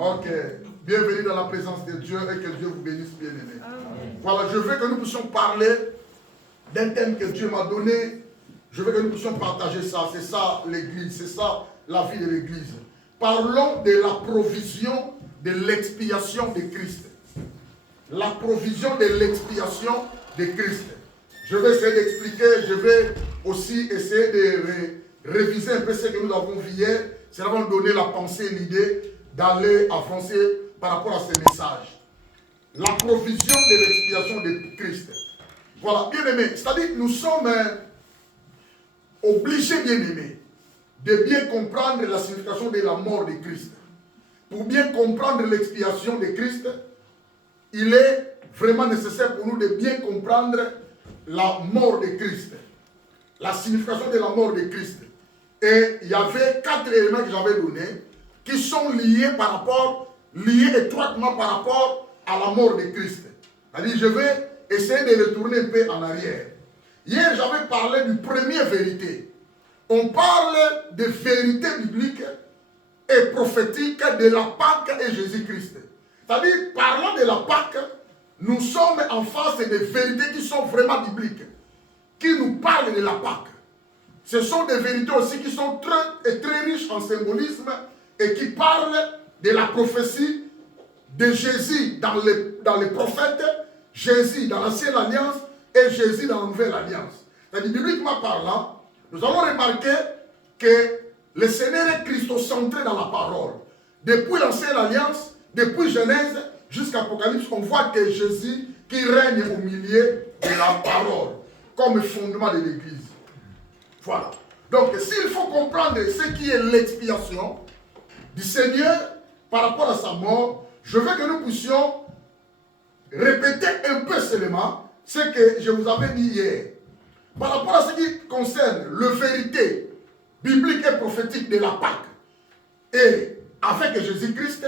Ok. Bienvenue dans la présence de Dieu et que Dieu vous bénisse, bien-aimés. Voilà, je veux que nous puissions parler d'un thème que Dieu m'a donné. Je veux que nous puissions partager ça. C'est ça l'Église, c'est ça la vie de l'Église. Parlons de la provision de l'expiation de Christ. La provision de l'expiation de Christ. Je vais essayer d'expliquer, je vais aussi essayer de réviser un peu ce que nous avons vu hier. C'est vraiment donner la pensée et l'idée d'aller avancer par rapport à ce message. La provision de l'expiation de Christ. Voilà, bien aimé, c'est-à-dire nous sommes obligés, bien aimés, de bien comprendre la signification de la mort de Christ. Pour bien comprendre l'expiation de Christ, il est vraiment nécessaire pour nous de bien comprendre la mort de Christ. La signification de la mort de Christ. Et il y avait 4 éléments que j'avais donnés qui sont liés étroitement par rapport à la mort de Christ. C'est-à-dire, je vais essayer de retourner un peu en arrière. Hier, j'avais parlé d'une première vérité. On parle de vérité biblique et prophétique de la Pâque et Jésus-Christ. C'est-à-dire, parlant de la Pâque, nous sommes en face des vérités qui sont vraiment bibliques, qui nous parlent de la Pâque. Ce sont des vérités aussi qui sont très riches en symbolisme et qui parlent de la prophétie de Jésus dans les prophètes, Jésus dans l'Ancienne Alliance et Jésus dans la Nouvelle Alliance. C'est-à-dire, bibliquement parlant, nous allons remarquer que le Seigneur est christocentré dans la parole. Depuis l'Ancienne Alliance, depuis Genèse jusqu'à Apocalypse, on voit que Jésus qui règne au milieu de la parole comme fondement de l'Église. Voilà. Donc, s'il faut comprendre ce qui est l'expiation du Seigneur par rapport à sa mort, je veux que nous puissions répéter un peu seulement ce que je vous avais dit hier. Par rapport à ce qui concerne la vérité biblique et prophétique de la Pâque et avec Jésus-Christ,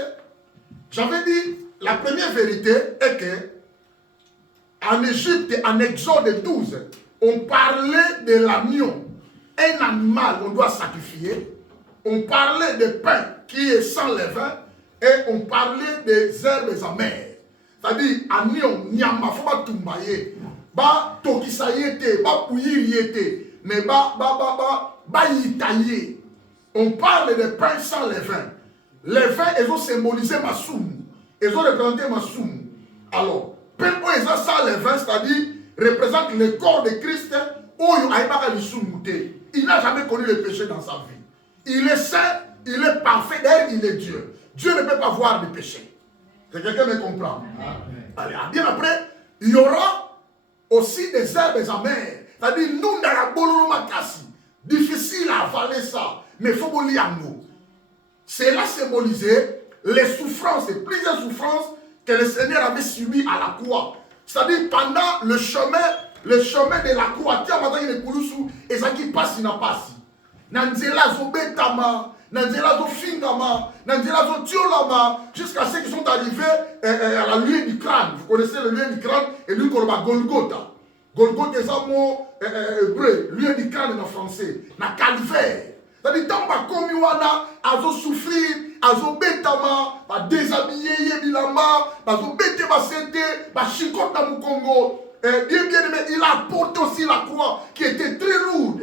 j'avais dit la première vérité est que en Égypte, en Exode 12, on parlait de l'agneau. Un animal qu'on doit sacrifier. On parlait de pain qui est sans levain et on parlait des herbes amères. C'est-à-dire, agneau, nyama, faut pas tumbaye, ba tokisayete, ba pouilliyete, mais ba yitaye. On parle de pain sans levain. Levain, ils ont symbolisé ma soum. Ils ont représenté ma soum. Alors, pain sans levain, c'est-à-dire, représente le corps de Christ. Il n'a jamais connu le péché dans sa vie. Il est saint, il est parfait, d'ailleurs il est Dieu. Dieu ne peut pas voir de péché. Que quelqu'un me comprend. Allez, bien après, il y aura aussi des herbes amères. C'est-à-dire, nous, dans la bololo makasi, difficile à avaler ça, mais il faut qu'on l'y nous. Cela symbolisait les souffrances, plusieurs souffrances que le Seigneur avait subies à la croix. C'est-à-dire, pendant le chemin de la croix, et ça qui passe, il n'a pas si. Nanzela zo betama, nanzela zo fingama, nanzela zo tiolama, jusqu'à ceux qui sont arrivés à la lieu du crâne. Vous connaissez le lieu du crâne et lui qu'on va Golgotha. Golgotha c'est un mot hébreu, lieu du crâne en français, na calvaire. C'est-à-dire, tant que comme wana, azo souffrir, azo betama, ba déshabiller yebilama, ba zo bete ba sente, ba chikota mu Congo. Bien aimé, il a porté aussi la croix qui était très lourde.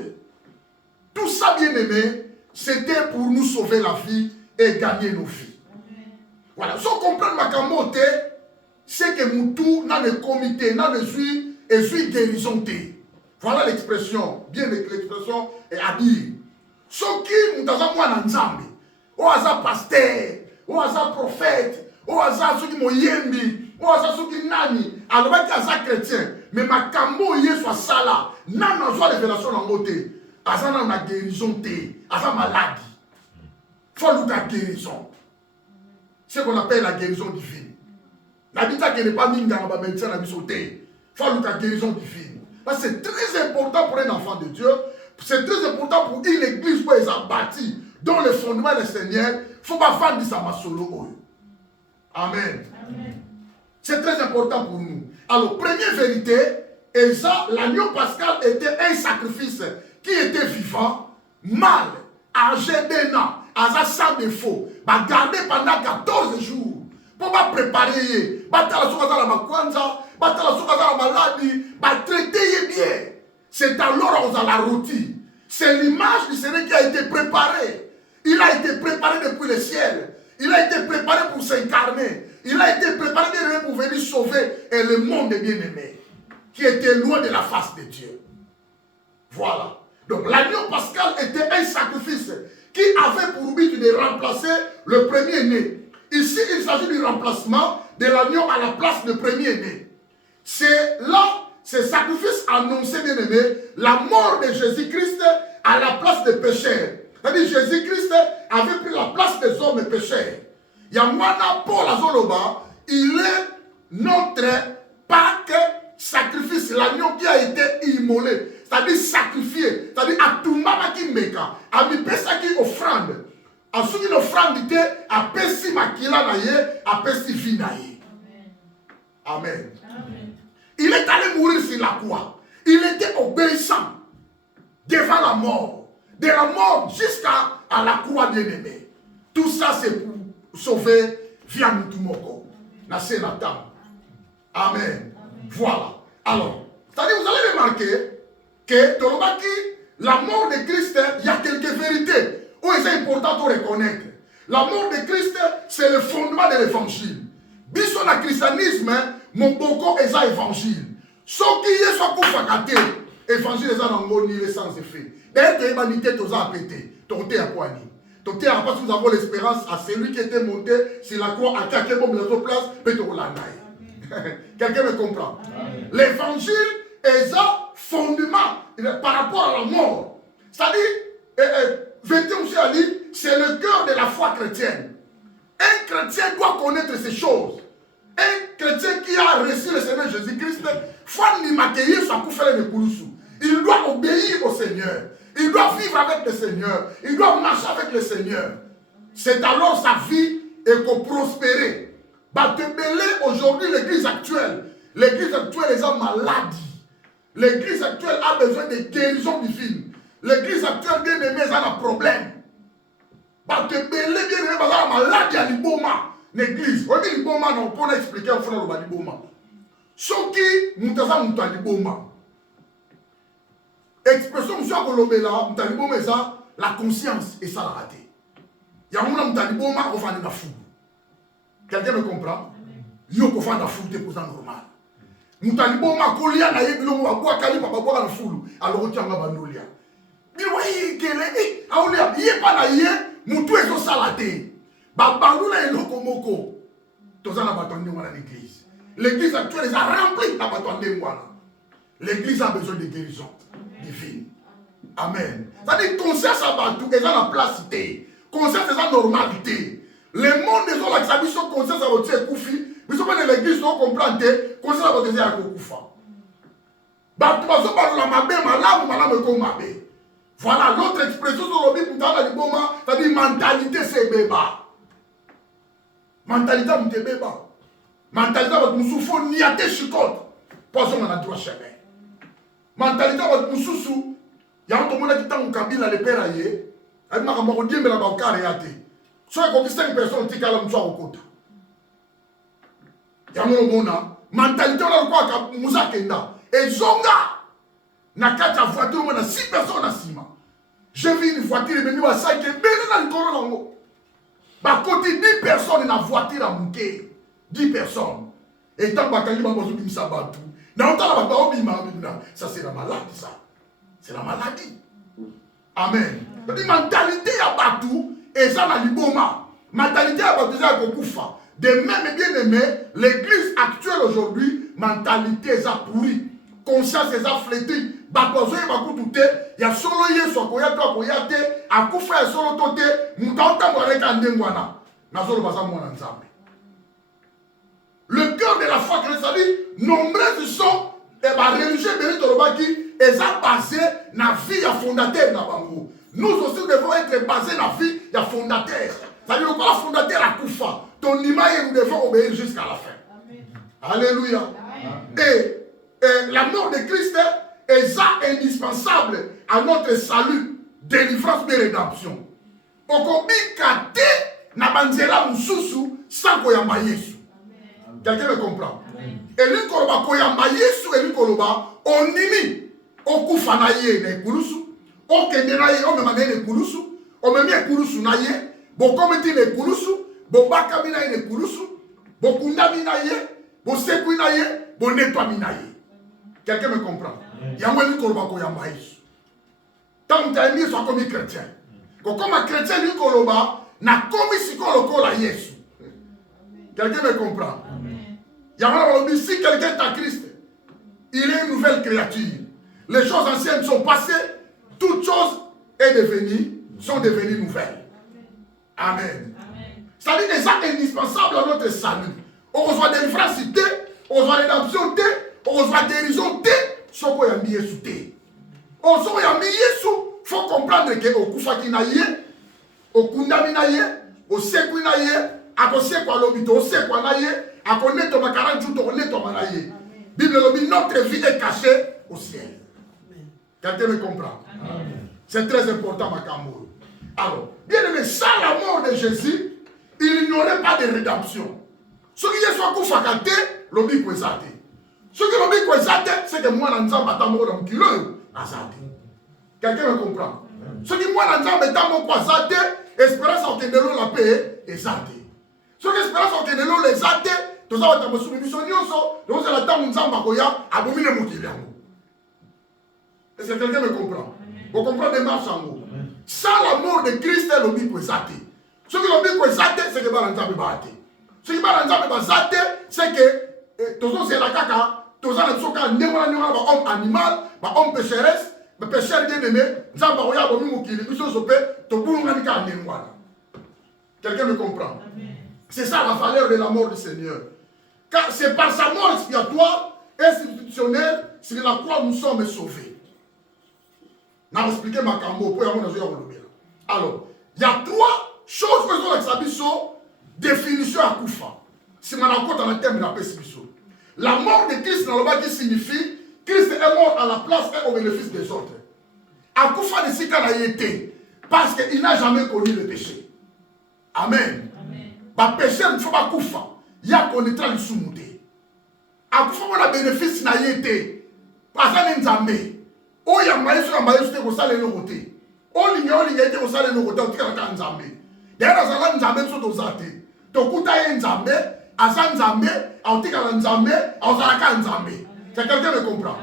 Tout ça, bien aimé, c'était pour nous sauver la vie et gagner nos vies. Voilà. Si on comprend ma camote, c'est que Moutou n'a le comité, n'a le suivi et suit guérison. Voilà l'expression. Bien l'expression est à dire. Ce qui nous avons moi n'ensemble. Au hasard pasteur, au hasard prophète, au hasard ceux qui m'ont yembi. Alors, il chrétien, mais ma cambo y soit ça là. N'a pas de révélation dans le côté. Azana na guérison té, azana maladie. Faut nous la guérison. C'est ce qu'on appelle la guérison divine. L'habitat qui n'est pas mis dans la médecine à bisoté. Faut nous la guérison divine. Parce que c'est très important pour un enfant de Dieu. C'est très important pour une église pour les bâtie dont le fondement est le Seigneur. Il ne faut pas vendre ça ma solo. Amen. Amen. C'est très important pour nous. Alors, première vérité, l'agneau pascal était un sacrifice qui était vivant, mâle, âgé d'un an, sans défaut, gardé pendant 14 jours. préparer, batala soka za la makwanza, batala soka za la maladie, ba traiter bien. C'est alors on a la routine. C'est l'image du Seigneur qui a été préparée. Il a été préparé depuis le ciel. Il a été préparé pour s'incarner. Il a été préparé pour venir sauver le monde des bien-aimés qui était loin de la face de Dieu. Voilà. Donc l'agneau pascal était un sacrifice qui avait pour but de remplacer le premier-né. Ici, il s'agit du remplacement de l'agneau à la place du premier-né. C'est là, ce sacrifice annonçait, bien aimé, la mort de Jésus-Christ à la place des pécheurs. C'est-à-dire Jésus-Christ avait pris la place des hommes pécheurs. Yamwana Paul Azoloba, il est notre Pâque sacrifice, l'agneau qui a été immolé. C'est-à-dire sacrifié, c'est-à-dire à tout le monde qui meka, à mi pesa qui offrande, à ceux qui offrande à pesi makila naye, à pesi vinaye. Amen. Amen. Il est allé mourir sur la croix. Il était obéissant devant la mort, de la mort jusqu'à la croix bien-aimée. Tout ça c'est pour sauver via Mutumoko. Nassé Natam. Amen. Voilà. Alors, c'est-à-dire vous allez remarquer que dans la mort de Christ, il y a quelques vérités où il est important de reconnaître. La mort de Christ, c'est le fondement de l'évangile. Bisson le christianisme, mon boko est un évangile. Ce qui est soit koufakate, évangile est un angoni, il est sans effet. D'ailleurs, l'humanité tu as pété, tu as poigné. Tu as parce que nous avons l'espérance à celui qui était monté sur la croix à quelqu'un bon de notre place, peut-être quelqu'un me comprend. L'évangile est un fondement par rapport à la mort. C'est-à-dire, 21 a dit, c'est le cœur de la foi chrétienne. Un chrétien doit connaître ces choses. Un chrétien qui a reçu le Seigneur Jésus-Christ, il doit obéir au Seigneur. Il doit vivre avec le Seigneur. Il doit marcher avec le Seigneur. C'est alors sa vie est qu'on prospère. Aujourd'hui, l'église actuelle est en maladie. L'église actuelle a besoin de guérison divine. L'église actuelle, bien aimée, a un problème. Maladie à l'iboma. L'église, on dit l'iboma, on peut expliquer au frère de l'iboma. Ce qui nous a dit l'iboma. Expression, monsieur Kolobela, la conscience est ça la raté. Il y a un moment où l'iboma, on va aller dans fou. Quelqu'un me comprend? Il y a un moment où c'est normal. Mutaliboma kolia na yebi lomo abwa kali papa bwa na fulu alors otianga bandolia bi wayi kele aulia ye pa na ye mutu ezo salate ba bandula eloko moko tozana batonde ngwana l'église. L'église actuelle est remplie na batonde ngwana. L'église a besoin de guérison divine. Amen. Ça dit conscience à batou est dans la place té. Conscience est dans normalité. Le monde des gens qui s'habillent sur conscience à votre koufi. Mais ce que l'église doit comprendre, c'est que ça va te dire à Koufa. Voilà l'autre expression sur le Bible, c'est-à-dire mentalité c'est béba. Mentalité c'est béba. Mentalité c'est souffle ni à tes chicotes. Poisson on a droit chemin. Mentalité c'est soussou. Il y a un monde qui t'a un kabila le père aïe. Elle m'a dit que je vais vous faire. Soit qu'on 5 personnes qui ont été au côté. Yamona mentalité on a quoi Moussa Kenda et Zonga na kata voiture on a 6 personnes à ciment. J'ai vu une voiture et venu à 5 et bien dans le colon ba côté 10 personnes dans la voiture à monter 10 personnes et tant bakali ba bozo bimisa batu na otala ba obima ça c'est la maladie ça c'est la maladie. Amen. La mentalité à batu et ça na liboma mentalité à batu ça kokufa. De même, bien aimé, l'église actuelle aujourd'hui, mentalité est pourrie, conscience est flétrie, il y a solo yé so koya to koyate, akufa ya solo tote, mutanta mwareka ndengwana. Na solo basa mwana nzambe. Le cœur de la foi chrétienne, dit, nombreux sont les religieux qui sont basés dans la vie à fondateur na bango. Nous aussi devons être basés dans la vie à fondateur. C'est-à-dire que le fondateur a koufa. Ton image, nous devons obéir jusqu'à la fin. Amen. Alléluia. Amen. Et la mort de Christ est indispensable à notre salut, délivrance et rédemption. Okobi kate na banzela mususu sans koyamba Yesu. Quelqu'un me comprend? Et lui koloba koyamba Yesu et lui koloba onimi okufa na ye na ekulusu okende na ye omema na ye na ekulusu omemi ekulusu na ye bokometi na ekulusu bobakami na ye na ekulusu bokundami na ye bosekwi na ye bonetwami na ye. Quelqu'un me comprend? Yango lui koloba koyamba Yesu. Tant que tu as mis soit comme chrétien. Comme un chrétien lui koloba na komi sikolo kola Yesu. Quelqu'un me comprend? Si quelqu'un est à Christ, il est une nouvelle créature. Les choses anciennes sont passées, toutes choses sont devenues nouvelles. Amen. C'est-à-dire que c'est indispensable à notre salut. On reçoit délivrance, on reçoit rédemption, on reçoit dérision, ce qu'on a mis sous thé. On a mis sous, il faut comprendre que au Koufaki naye, au Kundami naye, au Sekwi naye, à Kosekwa l'obito, au Sekwa naye, à connaître ma 40 jours, on est ton naye. Bible dit notre vie est cachée au ciel. Quelqu'un me comprend? C'est très important, ma camoufle. Alors, bien aimé, sans la mort de Jésus, il n'y aurait pas de rédemption. Ce qui est soit Koufakate, l'obi Kwezate. Ce qui l'obi Kwezate, c'est que moi, je n'ai pas de kilo. Quelqu'un me comprend? Ce qui moi, je n'ai pas de Kwezate, espérance en Kendelo la paix, et Zate. Ce qui espérance en Kendelo les Zate, tout ça va être soumis sur Nyoso, donc c'est la temps où nous avons Bakoya, abominer mon Kiliango. Est-ce que quelqu'un me comprend? Vous comprenez des marches en haut. Sans la mort de Christ, l'obi Kwezate. Ce qui l'obi Kwezate, c'est que Balanzabe Bate. Ce qui Balanzabe Bazate, c'est que, tout ça c'est la caca, tout ça c'est un homme animal, un homme pécheresse, un pécheur bien-aimé, quelqu'un me comprend? C'est ça la valeur de la mort du Seigneur. Car c'est par sa mort expiatoire, institutionnelle, sur la croix nous sommes sauvés. Je vais expliquer ma cambo. Alors, il y a 3 choses que nous avons définition à Koufa. Si je raconte dans le thème de la paix. La mort de Christ dans le bas qui signifie Christ est mort à la place et au bénéfice des autres. À Koufa de Sika n'a été parce qu'il n'a jamais connu le péché. Amen. Le péché ne faut pas Koufa. Il y a qu'on est en train de sous-monter. À Koufa, on a bénéfice n'a été parce qu'il n'a jamais. Oh, il y a maïs sur la maïs qui est le côté. Oh, il y a été au salé le côté, qui est en Zambé. D'ailleurs, dans un Zambé, sur nos athées. Tokuta est Zambé, Azan Zambé, Autika Zambé, Azaraka Zambé. C'est quelqu'un me comprend.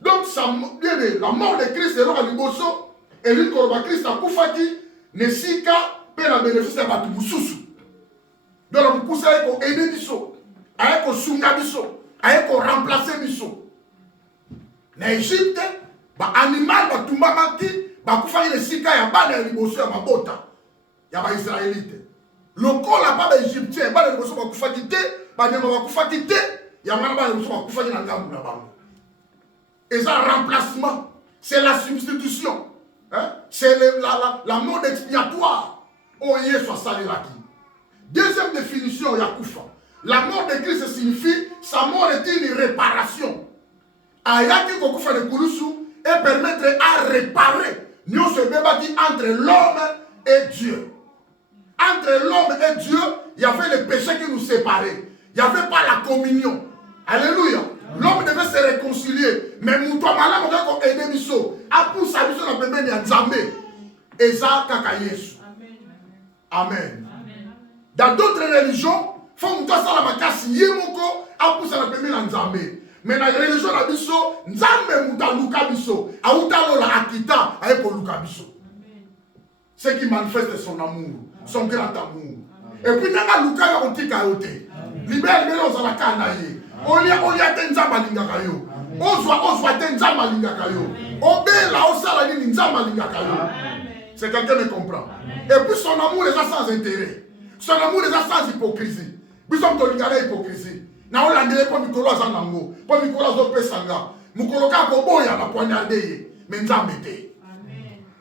Donc, la mort de Christ est là à Liboso, et lui, quand Christ a Koufaki, Nesika, paie la bénéfice de Batuboussou. Donc, on pousse à aider Bisso, à Sunga Bisso, à remplacer Bisso. En Égypte, l'animal va tomber maki, va Koufaki Nesika, il y a pas de Liboso, il y a ma bota. Il y a des Israélites. Le corps n'a pas d'Égyptien, il y a des Liboso, il y a Koufaki, il y a des Liboso, Koufaki dans le Gambou. Et ça, remplacement, c'est la substitution. Hein? C'est la mort expiatoire. Oh, il soit salé là. Deuxième définition, Yakoufa. La mort de Christ signifie sa mort est une réparation. Ayaki Kokoufa de Kouroussou et permettre à réparer. Nous se débattons entre l'homme et Dieu. Entre l'homme et Dieu, il y avait le péché qui nous séparait. Il n'y avait pas la communion. Alléluia. L'homme devait se réconcilier. Mais Moutoua Malam, on a aidé Misso. Apou Sabiso n'a pas béni à Zambé. Et ça, Kaka Yesu. Amen. Dans d'autres religions, il faut que ça la Yemoko, Apou ça n'a pas béni à Zambé. Mais dans la religion de Bisso, Nzambe Mouta Luka Bisso. Aouta Lola Akita, Aeko Luka Bisso. Ce qui manifeste son amour, son grand amour. Et puis, Nanga Luka Yarotika Yote. Libère les gens à la Kanaye. Olia tenza malingaka yo. Ozwa tenza malingaka yo. Obela osala ni nza malingaka yo. C'est quelqu'un me comprend. Et puis son amour est sans intérêt. Son amour est sans hypocrisie. Puis son tolingala hypocrisie. Na olandele po mikolo azanango. Po mikolo zo pesanga. Mukolo ka ko boya na poignarder. Mais nza mete.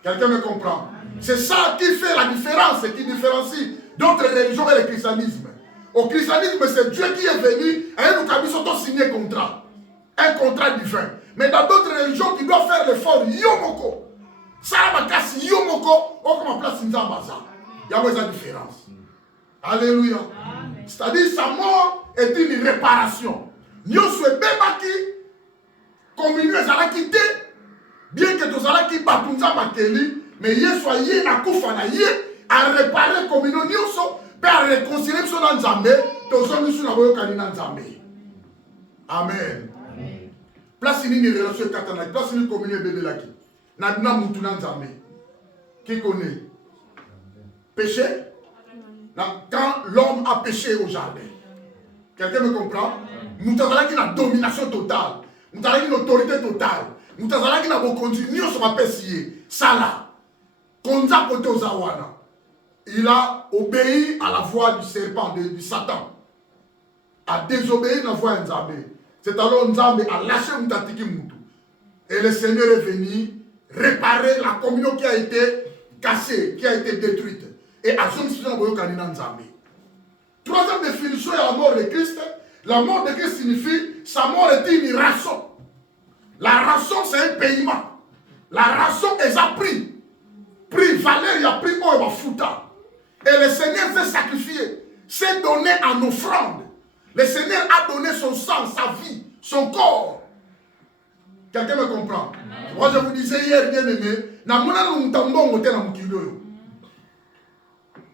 Quelqu'un me comprend. C'est ça qui fait la différence, qui différencie d'autres religions et le christianisme. Au christianisme, c'est Dieu qui est venu et nous avons signé un contrat. Un contrat divin. Mais dans d'autres religions qui doivent faire l'effort, Yomoko. Ça va casser Yomoko. On commence à place Nzambaza. Il y a une différence. Alléluia. C'est-à-dire sa mort est une réparation. Nyonso ebebaki communion ezalaki te bien que tozalaki bato nzambe akeli mais Yesu aye na kufa na ye a réparer communion nyonso mpe a réconcilier biso na Nzambe tozongi biso na boyokani na Nzambe. Amen. Place nini relation ekatana place nini communion ebebelaki na mutu na Nzambe. Qui connaît? Péché? Quand l'homme a péché au jardin. Quelqu'un me comprend? Nous avons une domination totale. Nous avons une autorité totale. Nous avons une continuité sur la péché. Ça là. Il a obéi à la voix du serpent, du Satan. A désobéi à la voix de Nzambe. C'est alors Nzambe a lâché Moutatiki Moutou. Et le Seigneur est venu réparer la communion qui a été cassée, qui a été détruite. Et à son Nzambe. Troisième définition de la mort de Christ. La mort de Christ signifie sa mort est une rançon. La rançon c'est un paiement. La rançon est à prix. Prix, valeur, il y a prix, oh, il fouta. Et le Seigneur s'est sacrifié, s'est donné en offrande. Le Seigneur a donné son sang, sa vie, son corps. Quelqu'un me comprend? Moi je vous disais hier, bien aimé, na mona n'utambo ngote na mukilo.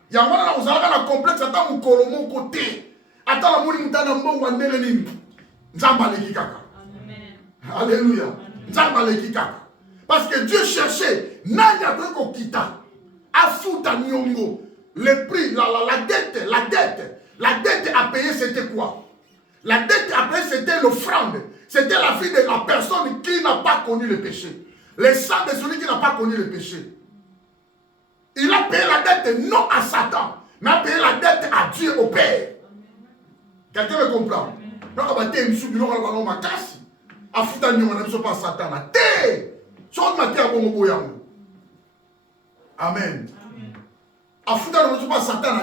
Il y a un complexe, attends mon colomo côté. Attends la mouni mutana mbongo ndenge nini. Nzamba leki kaka. Alléluia. Nzamba leki kaka. Parce que Dieu cherchait nanya ko kita. Afuta nyongo. Le prix, la dette à payer c'était quoi? La dette à payer c'était l'offrande. C'était la vie de la personne qui n'a pas connu le péché. Le sang de celui qui n'a pas connu le péché. Il a payé la dette non à Satan, mais a payé la dette à Dieu au Père. Quelqu'un me comprend? Donc, on va dire, on va casser. A foutre on ne pas Satan. Amen. A foutre on ne pas Satan.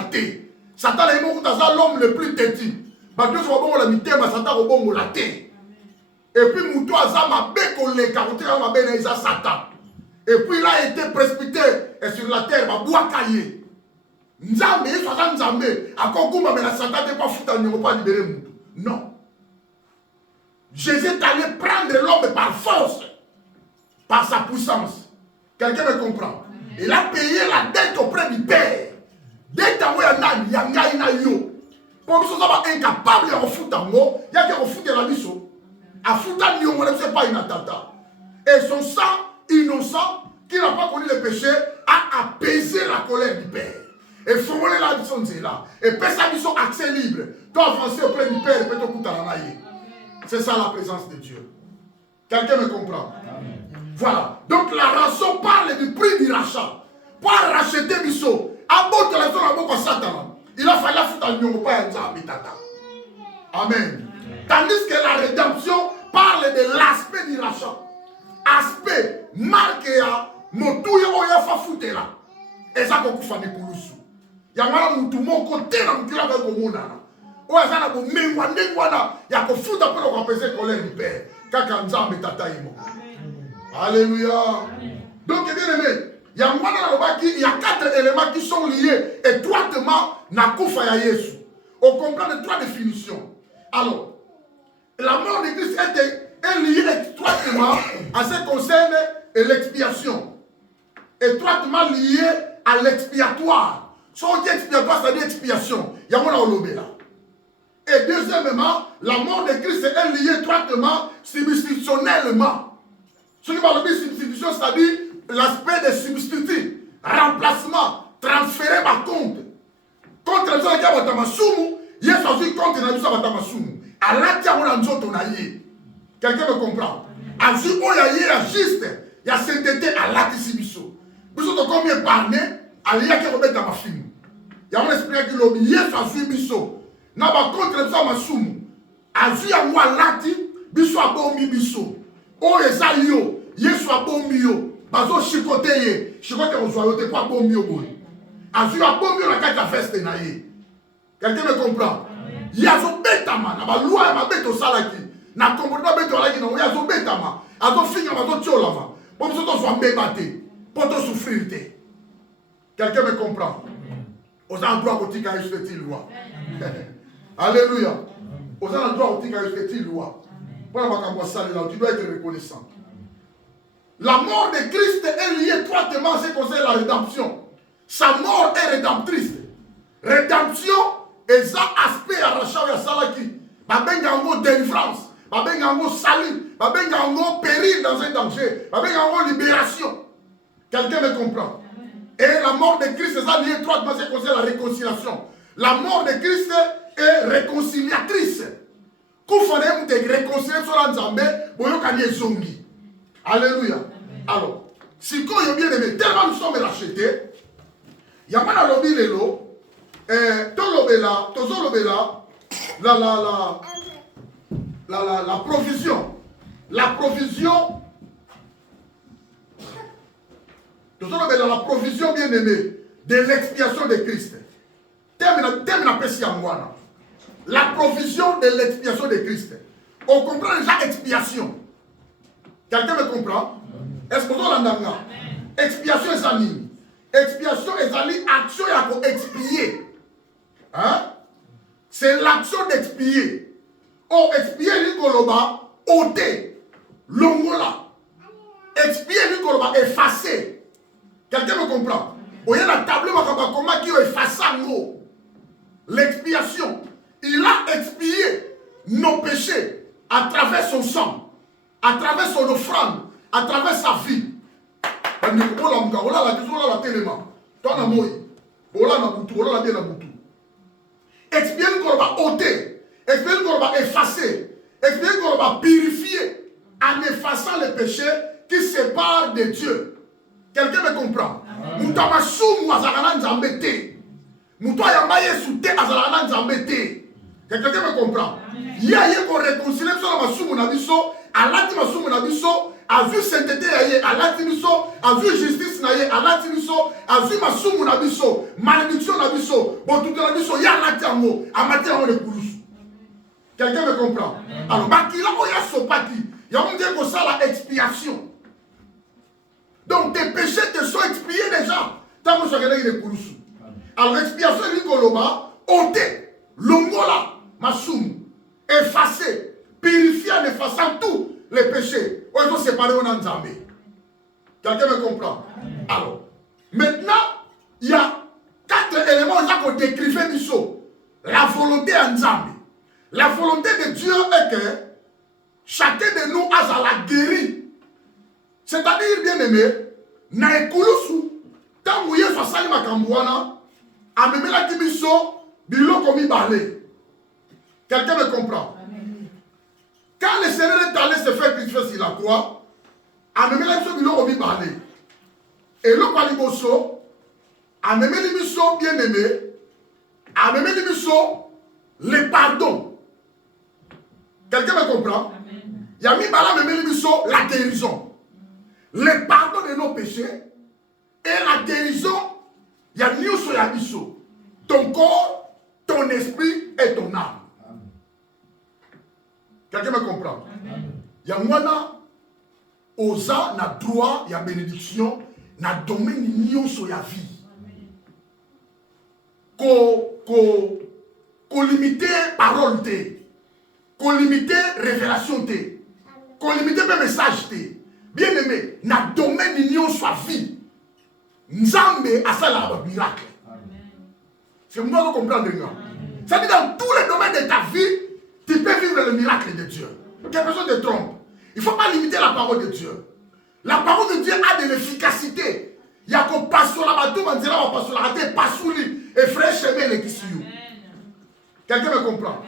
Satan est l'homme le plus têtu. Dieu soit bon la mité, mais Satan est bon la terre. Et puis, Moutou Azama Beko le carotte à ma belle Satan. Et puis il a été précipité sur la terre, ma boakaye. Nzambe, il soit Nzambe. À Kokuma, mais la Satan n'est pas foutu, il ne pas libérer Moutou. Non. Jésus est allé prendre l'homme par force, par sa puissance. Quelqu'un me comprend? Il a payé la dette auprès du Père. Dette à moi, il y a yo. Pour nous, nous sommes incapables de foutre en haut, il y a qui refoutent la mission. À foutre en haut, on ne sait pas une attata. Et son sang innocent, qui n'a pas connu le péché, a apaisé la colère du Père. Et formé la mission de là. Et puis sa mission accès libre. Tu avancer auprès du Père et puis tu as la. C'est ça la présence de Dieu. Quelqu'un me comprend? Amen. Voilà. Donc la rançon parle du prix du rachat. Pour racheter Bisso, il a fallu foutre en nyongo pas tata. Amen. Tandis que la rédemption parle de l'aspect du rachat. Aspect marqué à motuye oya fa foutre là. Et ça qu'on fait des kulusu. Yamara mutu mon côté na mukila ba komona. Oya ça na bo mengwa ndengwana ya ko foutre pour ko apaiser colère du Père. Kaka nzambe tata yimo. Alléluia. Donc bien aimé, il y a 4 éléments qui sont liés étroitement na kufa ya Yesu. On comprend les 3 définitions. Alors, la mort de Christ est liée étroitement à ce qui concerne l'expiation. Étroitement liée à l'expiatoire. Ce qui est expiatoire, c'est-à-dire expiation. Il y a mon là. Et deuxièmement, la mort de Christ est liée étroitement, substitutionnellement. Ce qui parle de substitution, c'est-à-dire l'aspect de substitut, remplacement, transféré par compte. Contre les gens qui ont Batamasumu, il y a choisi contre les gens qui ont Batamasumu. À l'attia, on a un autre naïe. Quelqu'un me comprend? À ce où il y a juste, il y a sainteté à l'atisibiso. Vous savez combien parlé, à l'IA qui remet dans ma film. Il y a un esprit qui l'a dit, il y a choisi biso. N'a pas contre les gens qui ont Batamasumu. À ce où moi l'atti, biso a bombi biso. Oh, les aïeux, yesu a bombi yo. Bazo chicoté, chicoté on soit yote pas bombi yo boy. À ce où a bombi yo la carte à veste naïe. Quelqu'un me comprend? Il y a zo betama, na ba loi ma beto salaki. Na comportement beto salaki na ya zo betama. A zo finga ma zo tiolama. Pour so to so mbebate, pour to souffrir té. Quelqu'un me comprend? Aux endroits où tu as eu loi. Alléluia. Aux endroits où tu as respecté la loi. Tu dois être reconnaissant. La mort de Christ est liée étroitement à ce qui concerne la rédemption. Sa mort est rédemptrice. Rédemption est un aspect arrachant à Salaki. Babengango délivrance. Babengango salut. Babengango péril dans un danger. Babengango libération. Quelqu'un me comprend? Et la mort de Christ est liée étroitement à ce qui concerne la réconciliation. La mort de Christ est réconciliatrice. Koufanem te réconcilier sur l'Anzambé, boyokanye zongi. Alléluia. Alors, si quand il bien aimé, tellement nous sommes rachetés, il y a pas lobby lelo, la provision. La provision. La provision bien aimée de l'expiation de Christ. La provision de l'expiation de Christ. On comprend déjà expiation. Quelqu'un me comprend? Est-ce que vous l'entendez? Expiation est alie. Expiation est alie action et à expier. Hein? C'est l'action d'expier. Oh, expier l'ikoloba, ôter, longola. Expier l'ikoloba, effacer. Quelqu'un me comprend? Vous voyez la table, comment qui efface l'expiation. Il a expié nos péchés à travers son sang, à travers son offrande, à travers sa vie. Expier qu'on va ôter, expier qu'on va effacer, expier qu'on va purifier en effaçant les péchés qui séparent de Dieu. Quelqu'un me comprend? Quelqu'un me comprend? Il y a un réconcilié sur la masumu nabiso, à l'ati masumu nabiso, a vu sainteté à l'ati miso, a vu justice naye, à l'ati miso, a vu masumu nabiso, malédiction nabiso, bon tout nabiso, il y a l'ati amo, à matin on est koulous. Quelqu'un me comprend? Alors, bakila oya sopati, il y a un dire que ça la expiation. Donc tes péchés te sont expiés déjà. Tant que tu as les koulous. Alors l'expiation est l'ikoloba, ôté, longola, masum, effacé, purifié en effaçant tous les péchés. On est séparés en Nzambé. Quelqu'un me comprend? Alors, maintenant, il y a 4 éléments qu'on décrivait Misso. La volonté en Nzambé. La volonté de Dieu est que chacun de nous a la guéri. C'est-à-dire, bien aimé, na ekulusu, tant que Yesu asali makambouana, amemela kibiso, biloko mi balé. Quelqu'un me comprend? Quand le Seigneur est allé se faire crucifier sur la croix, amemela kibiso biloko mi balé. Et le paliboso, amemela kibiso bien aimé, amemela kibiso le pardon. Quelqu'un me comprend? Il y a mis bala amemela kibiso la guérison. Le pardon de nos péchés et la guérison, il y a Nyuso Yabiso. Ton corps, ton esprit et ton âme. Quelqu'un me comprend? Il y a moi, osa, na droit, il y a bénédiction, na domaine Nyuso Yavi. Qu'on limite parole, qu'on limite révélation, qu'on limite message. Bien aimé, na domaine d'union soit vie. Nzambe a ça la miracle. C'est moi qui comprends. C'est-à-dire dans tous les domaines de ta vie, tu peux vivre le miracle de Dieu. Quelque personne te trompe. Il ne faut pas limiter la parole de Dieu. La parole de Dieu a de l'efficacité. Il y a qu'on passe sur la bateau, on dira on passe sur la raté, passe sur lui, et frère chemin les qui quelqu'un me comprend?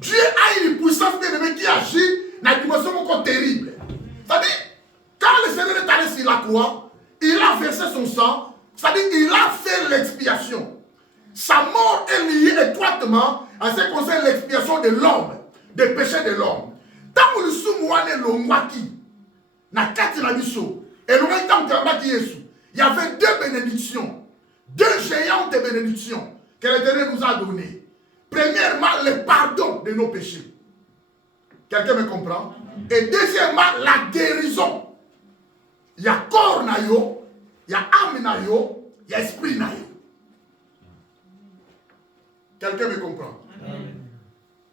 Dieu a une puissance qui agit dans une dimension terrible. C'est-à-dire, quand le Seigneur est allé sur la croix, il a versé son sang, c'est-à-dire il a fait l'expiation. Sa mort est liée étroitement à ce qui concerne l'expiation de l'homme, des péchés de l'homme. Tant que nous sommes l'ongwaki, na kati na biso, et nous il y avait 2 bénédictions, 2 géantes bénédictions que l'Éternel nous a données. Premièrement, le pardon de nos péchés. Quelqu'un me comprend? Et deuxièmement, la guérison. Il y a corps na yo, il y a âme na yo, il y a esprit na yo. Quelqu'un me comprend?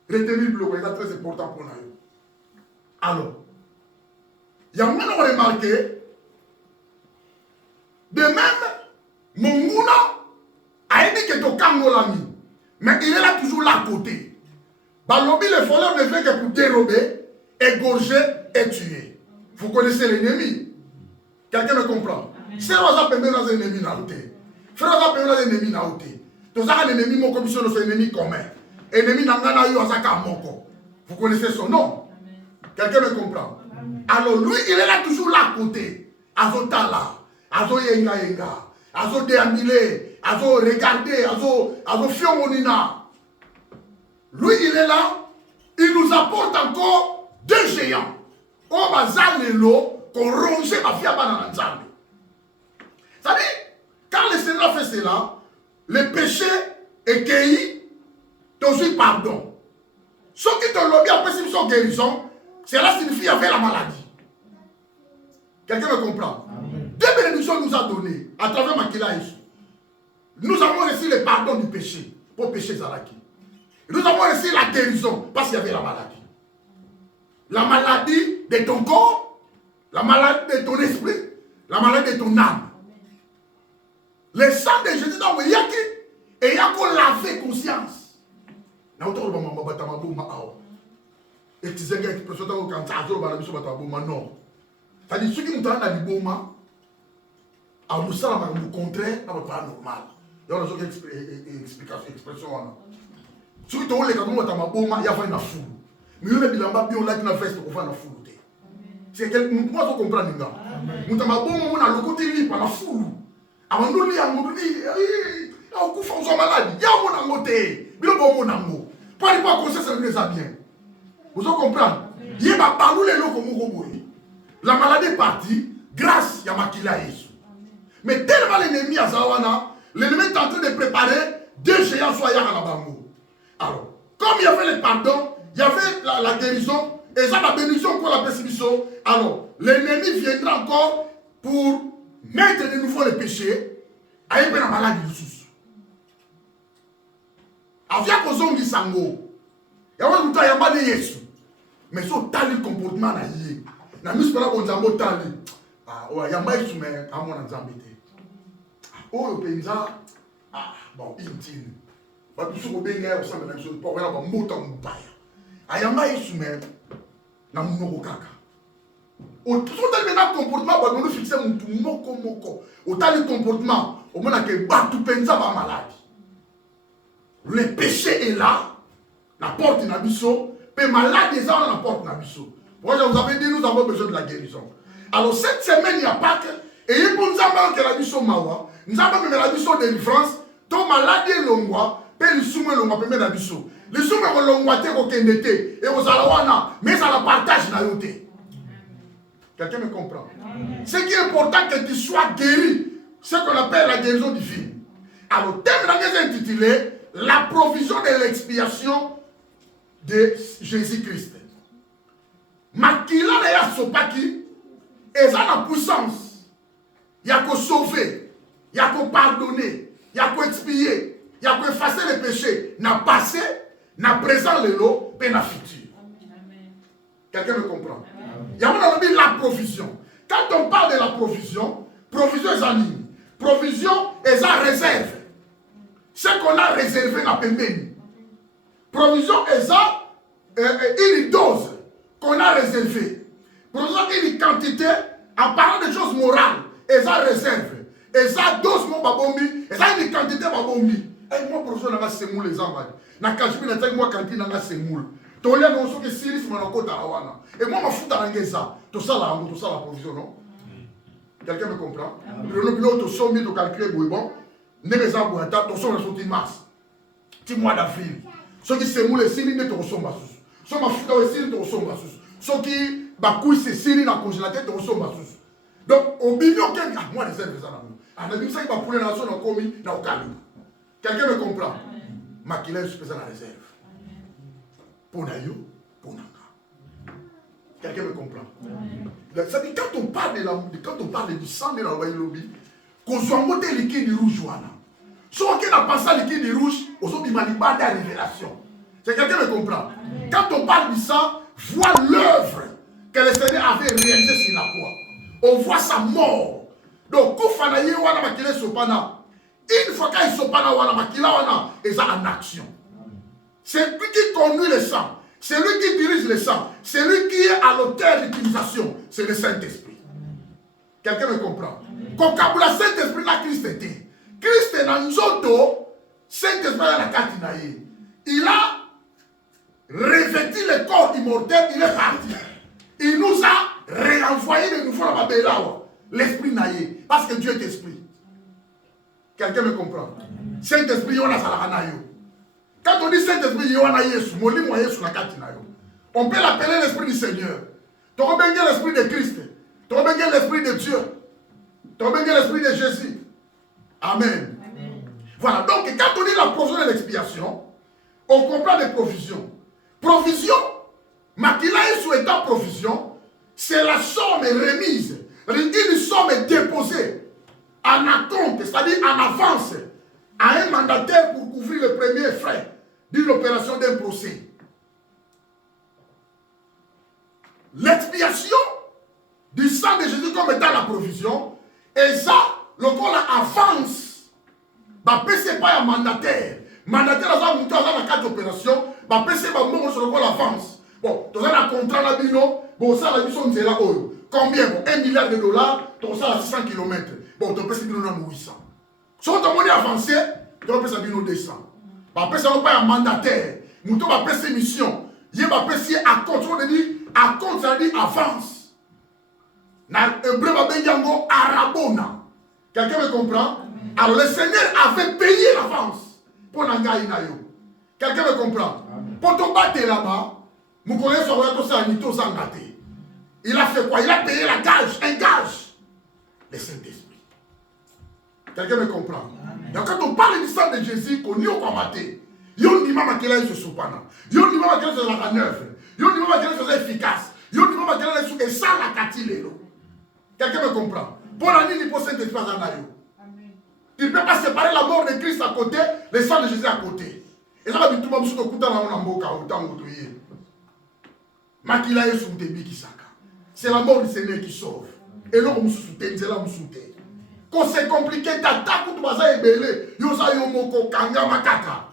Retenir le bloc, c'est très important pour nous. Alors, il y a maintenant remarqué, de même, mon mouna a dit que tu as l'ami, mais il est là toujours là à côté. Balobi, le voleur ne fait que pour dérober, égorger et tuer. Vous connaissez l'ennemi. Quelqu'un me comprend? C'est un ennemi na outé. Frère, un ennemi na outé. Tous un ennemi, mon commission, c'est un ennemi commun. Ennemi n'angana yo azaka moko. Vous connaissez son nom? Quelqu'un me comprend? Alors lui, il est là toujours là à côté. Azo tala, azo yenga yenga, azo déambulé, azo regarder, azo fiomonina. Lui, il est là. Il nous apporte encore deux géants. On va zale l'eau qu'on ronge ma fille à banane. C'est-à-dire, quand le Seigneur fait cela, le péché est cueilli, tu pardon. Ceux qui te l'ont bien après s'ils sont guérison, cela signifie qu'il y avait la maladie. Quelqu'un me comprend? Amen. Deux bénédictions nous a donné à travers Makila Yesu. Nous avons reçu le pardon du péché pour péché Zaraki. Nous avons reçu la guérison parce qu'il y avait la maladie. La maladie de ton corps, la maladie de ton esprit, la maladie de ton âme. Le sang de Jésus dans le yaki et il y a qu'on laver conscience. Na auto ba mama batama boma awo. Et tu sais que tu peux sauter au cancer zo ba la biso batama boma non. Ça dit ceux qui nous na liboma a nous ça la le contraire na pas normal. Il y a une expression là. Ceux qui te ont les canons batama boma ya fa na fou. Mais le bilamba bio là na feste pour faire na fou. C'est que moi je comprends nga. Mutama boma mona le côté li pa na fou. Avant li amuduli au coup font malade. Ya mon angoté. Bilo bon mon ango. Pas de quoi conseil ça nous bien. Vous comprenez? Il va parler les lots comme vous. La maladie est partie grâce à Makila Yesu. Mais tellement l'ennemi à Zawana, l'ennemi est en train de préparer deux géants soyants à la bango. Alors, comme il y avait le pardon, il y avait la guérison, et ça la bénédiction pour la persécution. Alors, l'ennemi viendra encore pour mettre de nouveau les péchés à une maladie de sous. Avia kozongi sango. Yawa muta yamba de Yesu. Mais so tali comportement na yé. Na mispela ko nzambo tali. Ah, o yamba Yesu me amona nzambe te. O yo penza bon intime. Ba tusu ko benga o samba na biso po wala ba mota mbaya. Ayamba Yesu me na munoko kaka. O tusu tali na comportement ba no fixer mutu moko. O tali comportement o mona ke ba tu penza ba malade. Le péché est là, la porte n'a biso, mais malade des gens la porte n'a biso. Moi, je vous avais dit, nous avons besoin de la guérison. Alors, cette semaine, il y a Pâques, et il faut nous avoir que la biso mawa, nous avons même la biso de délivrance, ton malade est longwa, puis le soumé longwa, puis la biso. Le soumé longwa, t'es au kendete, et aux alawana, mais ça la partage na yote. Quelqu'un me comprend? Ce qui est important, que tu sois guéri, ce qu'on appelle la guérison divine. Alors, thème est intitulé la provision de l'expiation de Jésus-Christ. Makila na ya sopaki, et ça la puissance. Il y a qu'à sauver, il y a qu'à pardonner, il y a qu'à expier, il y a qu'à effacer les péchés. N'a passé, n'a présent le lot, et n'a futur. Quelqu'un me comprend? Il y a la provision. Quand on parle de la provision est anime. Provision est en réserve. Ce qu'on a réservé na pembeni. Provision est une dose qu'on a réservée. Provision est une quantité en parlant de choses morales. Et ça réserve. Et ça dose mon babomi. Et ça une quantité babomi. Et moi provision n'a pas semoule les enfants. Na kajimi na tagi moi quantité n'a pas semoule. Tolia non so que siris manoko tarawana. Et moi ma fouta na ngeza. Tout ça la provision non. Quelqu'un me comprend? Le pilote au sommet de calculer bon. Ne les a pas tu as sorti mars. Tu mois d'avril. Ceux qui se moulent les signes ne te ressemblent pas. Ceux qui foutent les signes te ressemblent pas. Ceux qui bakouillent ces signes dans le congélateur te ressemblent pas. Donc, au milieu, quelqu'un moi les ailes ça. En la Bible, ça il va pouler dans la zone en commis dans le calme. Quelqu'un me comprend? Makila est spécial à la réserve. Pour Nayo, pour Nanga. Quelqu'un me comprend? Ça dit quand on parle du sang de la Wailobi, qu'on soit monté liquide rouge. Si on a passé liquide rouge, on a mis la révélation. C'est quelqu'un me comprend. Quand on parle du sang, voit l'œuvre que le Seigneur avait réalisée sur la croix. On voit sa mort. Donc, une fois qu'il sopana wana makila wana, ils sont en action. C'est lui qui conduit le sang. C'est lui qui dirige le sang. C'est lui qui est à l'auteur d'utilisation. C'est le Saint-Esprit. Quelqu'un me comprend? Quand le Saint-Esprit, là, Christ était. Christ est dans Nzoto. Saint-Esprit est dans la Katinaïe. Il a revêtu le corps immortel. Il est parti. Il nous a réenvoyé de nouveau dans la Babélawa. L'esprit naïe. Parce que Dieu est esprit. Quelqu'un me comprend? Saint-Esprit, il y a quand on dit Saint-Esprit, il y a on peut l'appeler l'esprit du Seigneur. Tu as bien l'esprit de Christ. Tu as bien l'esprit de Dieu. Tu as bien l'esprit de Jésus. Amen. Amen. Voilà. Donc, quand on dit la provision de l'expiation, on comprend des provisions. Provision, Makila est souhaitant provision, c'est la somme remise. Une somme déposée en acompte, c'est-à-dire en avance, à un mandataire pour couvrir le premier frais d'une opération d'un procès. L'expiation du sang de Jésus comme étant la provision, et ça, le corps avance. C'est pas un mandataire. Mandataire, ça, dans la carte d'opération, c'est pas un sur le corps avance. Bon, tu as un contrat là, bon, ça, la mission, c'est là, combien? Bon, $1 milliard, tu as 600 km. Bon, tu as 800. Si tu as avancé, tu as 200. Après, ça n'a pas un mandataire. Nous avons fait mission. Il y a un à compte. On dit à compte, ça dit avance. Dans l'hébreu, il y a un arabona. Quelqu'un me comprend? Alors, le Seigneur avait payé l'avance pour Nangaï Nayo. Quelqu'un me comprend? Pour ton battre là-bas, nous connaissons il a fait quoi? Il a payé la gage, un gage. Le Saint-Esprit. Quelqu'un me comprend? Donc quand on parle du sang de Jésus, qu'on y a combattu, il y a un imam qui est sur Soupana, il y a un imam qui est sur la neuf, il y a un imam qui est sur efficace, il y a un imam qui est sur et ça la catile. Quelqu'un me comprend? Pour la nuit, il faut Saint-Esprit dans l'aïe. Tu ne peux pas séparer la mort de Christ à côté, le sang de Jésus à côté. Et ça va être tout le monde sur le coup de Makila est sous débit qui s'accorde. C'est la mort du Seigneur qui sauve. Et l'homme nous soutient, c'est là nous soutient. Quand c'est compliqué, t'attaques ou tu vas y belé, yosa yomoko kanga makaka.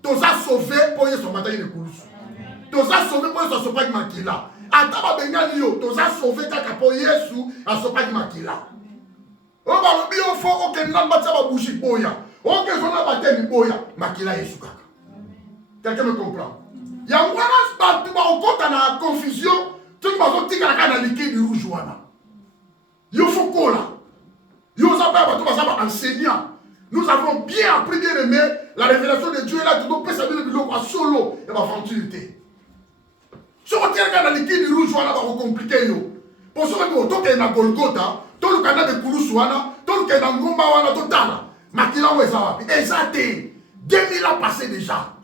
Toza sauvé pour y son matin de koulousu. Toza sauvé pour y son sopa de makila. Ataba bengani yo, toza sauvé kaka pour Yesu à sopa de makila. On va le bien au fond, ok, n'a pas de bougie boya. Ok, on a battu mi boya. Makila Yesu kaka. Quelqu'un me comprend? Il y a un voilà, tu vas au compte à la confusion. Tu vas au tigre à la liquide du rouge. Il faut quoi là? Enseignant. Nous avons bien appris, bien aimé, la révélation de Dieu là, tu dois pas savoir le biloko à solo et ma ventilité. Si on tient dans le liquide rouge, on va compliquer. Pour ceux qui ont été dans Golgotha, tout le canal de Koulousouana, tout le canal de Ngombawana, tout là. Makila ou Ezawapi. Exacté. 2000 ans passés déjà.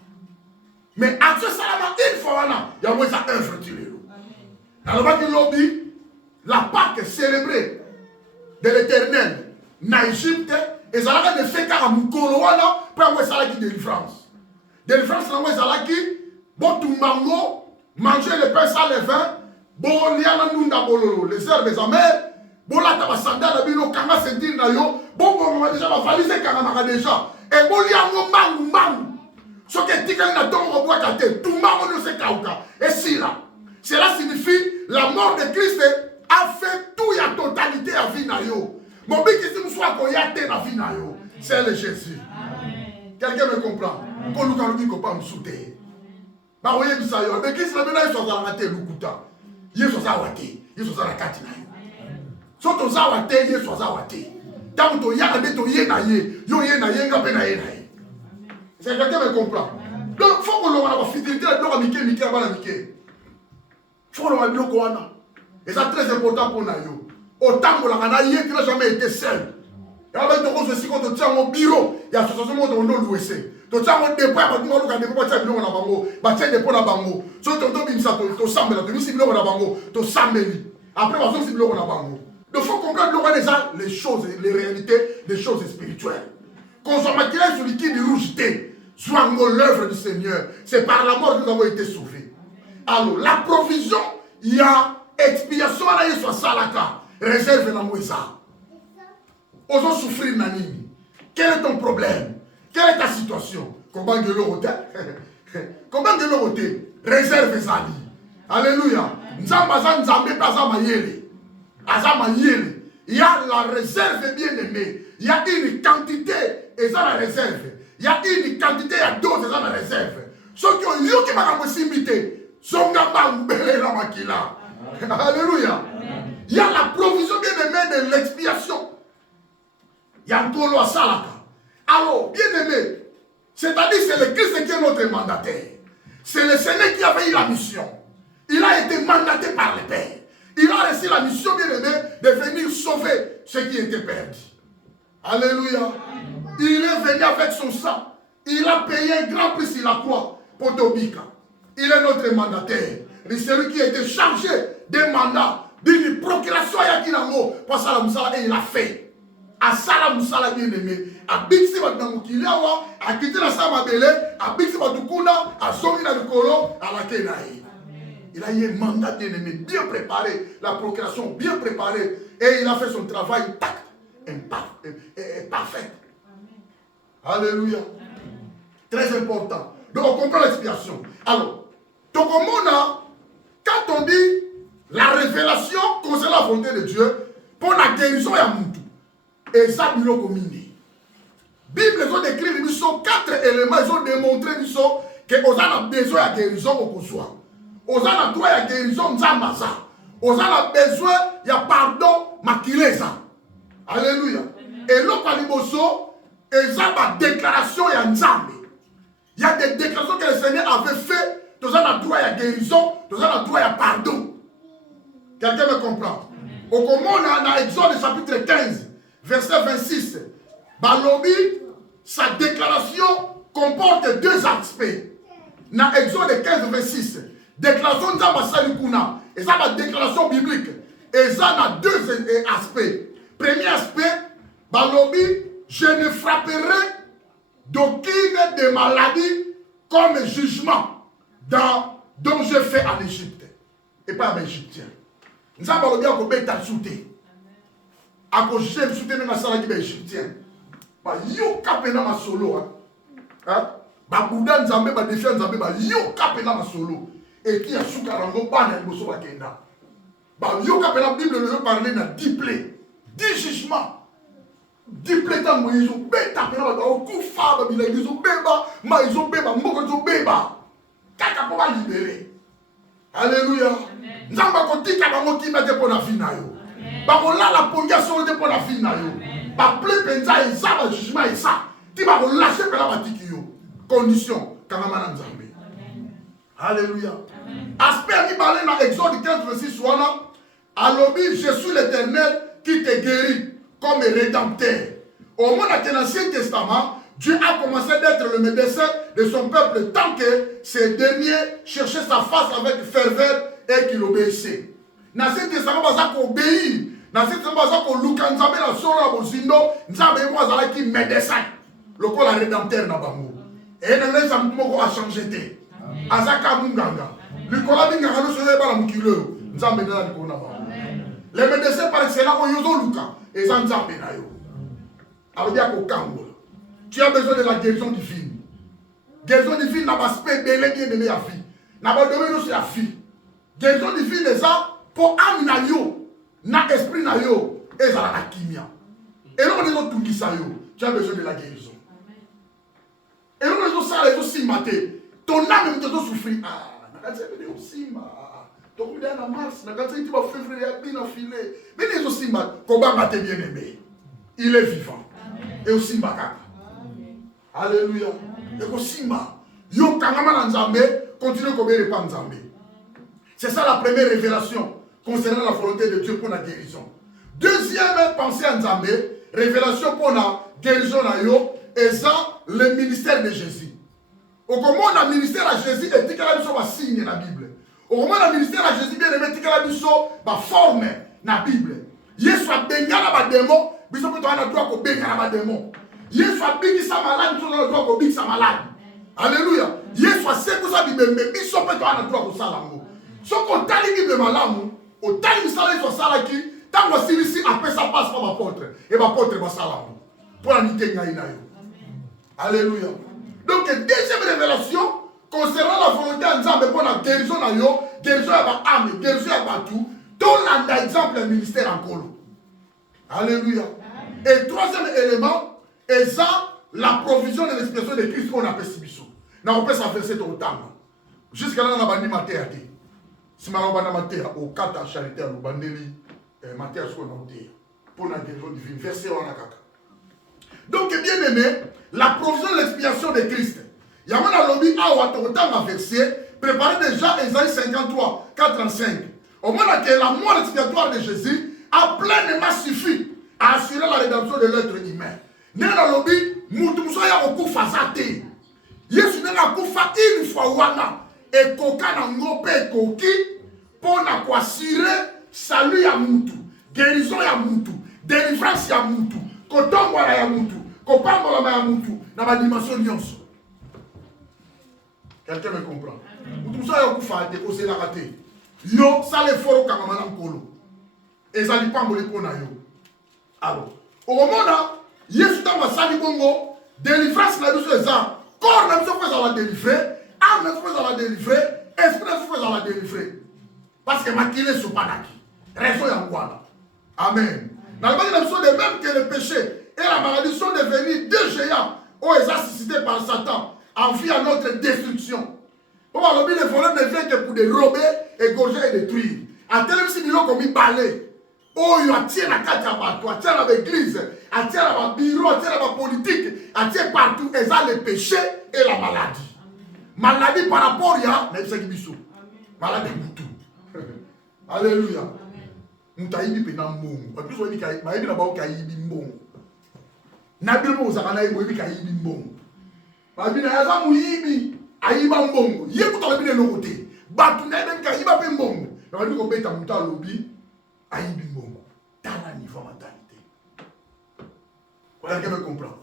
Mais à ce salama, une fois, il y a un œuvre de Dieu. Alors, il dit, la Pâque célébrée de l'Éternel en Égypte, et ça a fait qu'à Moukoloana, pour avoir ça qui délivrance. Délivrance, c'est ça qui, bon, tout mango, manger le pain sans le vin, bon, liana nunda bololo, les herbes amères, bon, là, t'as sandal, la bino, kanga sentir na yo, bon, bon, déjà, ma valise, kanga déjà, et bon, liana mangu, mangu. Ce qui est dit qu'il y a un bois qui a été, tout le monde ne sait pas. Et si là, cela signifie la mort de Christ a fait tout la totalité à vie. Mon but que si nous soyons qu'on y a été dans la vie, c'est le Jésus. Quelqu'un me comprend? Quand nous avons dit qu'on ne peut pas nous soutenir. Mais Christ a maintenant soit à la tête, il est soit à la tête, il est soit à la tête. Soit aux à la tête, il est soit à la tête. Tant que tu y as des toyés, c'est quelqu'un me comprend. Donc, il faut que l'on ait la fidélité à la Mickey. Il faut que l'on ait la et c'est très important pour nous. Autant que l'on n'a jamais été seul. Et on va dire aussi quand tu tiens au bureau, il y a l'association de l'OUS. Tu tiens au dépôt, tu tiens au dépôt, tu tiens au dépôt, tu après, tu il faut comprendre les choses, les réalités, les choses spirituelles. Quand on a sur liquide rouge, Zouango, l'œuvre du Seigneur. C'est par la mort que nous avons été sauvés. Alors, la provision, il y a expiation à la soit salaka. Réserve la mouessa. Osons souffrir nanini. Quel est ton problème? Quelle est ta situation? Comment de l'autre? Comment de l'autre? Réserve Zali. Alléluia. Nzambaza Nzambe Bazama Yele. Azama Yele. Il y a la réserve bien-aimée. Il y a une quantité et ça la réserve. Il y a une quantité et d'autres et ça la réserve. Ceux qui ont eu qui m'ont possibilité. Alléluia. Il y a la provision bien-aimée de l'expiation. Il y a un tolo à Salaka. Alors, bien-aimé, c'est-à-dire c'est le Christ qui est notre mandataire. C'est le Seigneur qui avait eu la mission. Il a été mandaté par le Père. Il a reçu la mission, bien-aimé, de venir sauver ceux qui étaient perdus. Alléluia. Il est venu avec son sang. Il a payé un grand prix sur la croix pour Tobika. Il est notre mandataire. C'est celui qui a été chargé des mandats, d'une procuration à Yakinango pour Salam Moussala et il a fait. À Salam Moussala bien-aimé. À Bixi Batangokilawa, à quitter la Samabele, à Bixi Batukuna, à Somina de Kolo, à la Kenaï. Il a eu un mandat bien-aimé, bien préparé, la procuration bien préparée, et il a fait son travail intact et parfait. Alléluia. Très important. Donc on comprend l'expiation. Alors, donc quand on dit la révélation concernant la volonté de Dieu, pour la guérison, il y a Moutou. Et ça, il y a combiné. Bible, ils ont décrit, ils sont 4 éléments, ils ont démontré qu'on a besoin de guérison au Koussoua. On a droit de guérison Nzambaza. On a besoin de pardon Makileza. Alléluia. Et l'autre Aliboso, ils ont des déclarations à Nzambe. Il y a des déclarations que le Seigneur avait fait. Nous avons droit à guérison, nous avons droit à pardon. Quelqu'un me comprend? Au comment on a Exode chapitre 15, verset 26. Balobi, sa déclaration comporte 2 aspects. Dans Exode 15, 26, déclaration Nzambasalikuna, et ça la déclaration biblique. Et ça a 2 aspects. Premier aspect, Balobi, je ne frapperai d'aucune des maladies comme jugement dont je fais en Égypte. Et pas en Égyptien. Nous avons bien qu'on peut t'ajouter. À cause de je soutiens ma salle qui est égyptien. Yo kapena ma solo. Ba Bouddha Nzambe, ba défi Nzambe, ba yo kapena ma solo. Et qui a soukarango ba na liboso ba kenda. Ba yo kapena Bible le parler na 10 plaies. 10 jugements. 10 plaies tango ils ont bêta pena ba au kufa ba bila ils ont beba, ma ils ont beba, mboko ils ont beba. Kaka pour libérer. Alléluia. Nzamba kotika bango ki mete pour la vie na yo. Ba ko la pongation de pour la vie na yo. Ba ple penza eza ba jugement eza. Ti ba ko lâcher pela batiki yo. Condition kangama na Nzambe. Alléluia. Aspect qui parle dans Exode 15 26 wana, alobi je suis l'Éternel qui te guérit comme rédempteur. Au moment de l'Ancien Testament, Dieu a commencé d'être le médecin de son peuple tant que ces derniers cherchaient sa face avec ferveur et qu'il obéissait. Dans l'Ancien Testament, il y a obéir. Dans l'Ancien Testament, il y a Nzambe la solo la bozindo, Nzambe moi zala qui médecin. Le col la rédempteur na bango. Et dans les amoko a changé. Azaka munganga. Le kola binganga no soye ba la mukilo. Nzambe na ko na bango. Les médecins par excellence ont yozo luka et ça Nzambe na yo. Alors bien ko kango. Tu as besoin de la guérison divine. Guérison divine n'a pas aspect belé bien aimé la fille. N'a pas donné aussi la fille. Guérison divine est ça pour âme na yo, na esprit na yo et ça la kimia. Et non les autres tout qui ça yo. Tu as besoin de la guérison. Et non les autres ça les autres si maté. Ton âme même te doit souffrir. Ah, na quand c'est aussi ma. Donc on est en mars, na quand c'est tu vas février bien filé. Mais les autres si mat, combat maté bien aimé. Il est vivant. Et aussi makaka. Alléluia. Et aussi ma. Yo kangama na Nzambe, continue comme il pas Nzambe. C'est ça la première révélation concernant la volonté de Dieu pour la guérison. Deuxième pensée à Nzambe, révélation pour la guérison na yo, et ça le ministère de Jésus. Au moment où le ministère à Jésus est dit que la mission va signer la Bible. Au moment où le ministère à Jésus bien aimé que la mission va former la Bible. Yesu a bengala ba démon, biso peut on a droit ko bengala ba démon. Yesu a béni sa malade, nous avons le droit de bénir sa malade. Alléluia. Yesu aseko ça bibembe biso pe to ana droit ko sala ngo. So ko tali ki de malamu, o tali sala so sala ki tango silisi apesa passe pour apôtre et apôtre va sala ngo. Pour la nité ngai na yo. Alléluia. Donc deuxième révélation concernant la volonté de Nzambe pour la guérison na yo, guérison ya ba âme, guérison ya ba tout, ton exemple le ministère en colo. Alléluia. Et troisième élément, et ça la provision de l'expression de Christ qu'on appelle Sibiso. On peut s'averser au temps. Jusqu'à là, on a bandi matéa. Si on a bandi matéa, au 4 à charité, on a bandi matéa sur le matéa. Pour la guérison divine. Verset 1 à 4. Donc, bien aimé, la provision de l'expiation de Christ. Il y a un lobby à autant à verset, préparé déjà Ésaïe 53, 4 à 5. Au moment que la mort expiatoire de Jésus a pleinement suffi à assurer la rédemption de l'être humain. Nena lobby, mutumso ya okufa zate. Yesu nena kufa une fois wana et koka na ngope koki pona kwa assurer salut ya mutu, guérison ya mutu, délivrance ya mutu, kotombola ya mutu, kopambola ya mutu na ba dimension nyonso. Quelqu'un me comprend? Mutumso ya okufa te osela raté. Yo sale foro kama mana nkolo. Ezali pambole pona yo. Alors, au moment là Yesu tamba sali bongo, délivrance na biso eza, corps na biso faut la délivrer, âme na biso faut la délivrer, esprit na biso faut la délivrer. Parce que makile sopanaki. Raison ya ngwana. Amen. Dans le de même que le péché et la maladie sont devenus deux géants, où ils sont suscités par Satan, en vue à notre destruction. Pour le but, les voleurs ne viennent que pour dérober, égorger et détruire. En tel si nous comme balai. Oh, il attire la carte à bateau, attire à l'église, attire à la bureau, attire à la politique, attire partout. Et ça, le péché et la maladie. Maladie par rapport à maladie tout. Alléluia. Mutaïbi pena mbongo. Parce que vous dites que maïbi na bao kaïbi mbongo. Nabil mo zakana ibi kaïbi mbongo. Maïbi na yaza muibi aïba mbongo. Yé kuta lebi de côté. Batu na même kaïba pe mbongo. Na maïbi ko beta muta lobi aïbi mbongo. Dans la niveau mentalité. Voilà quelqu'un me comprend.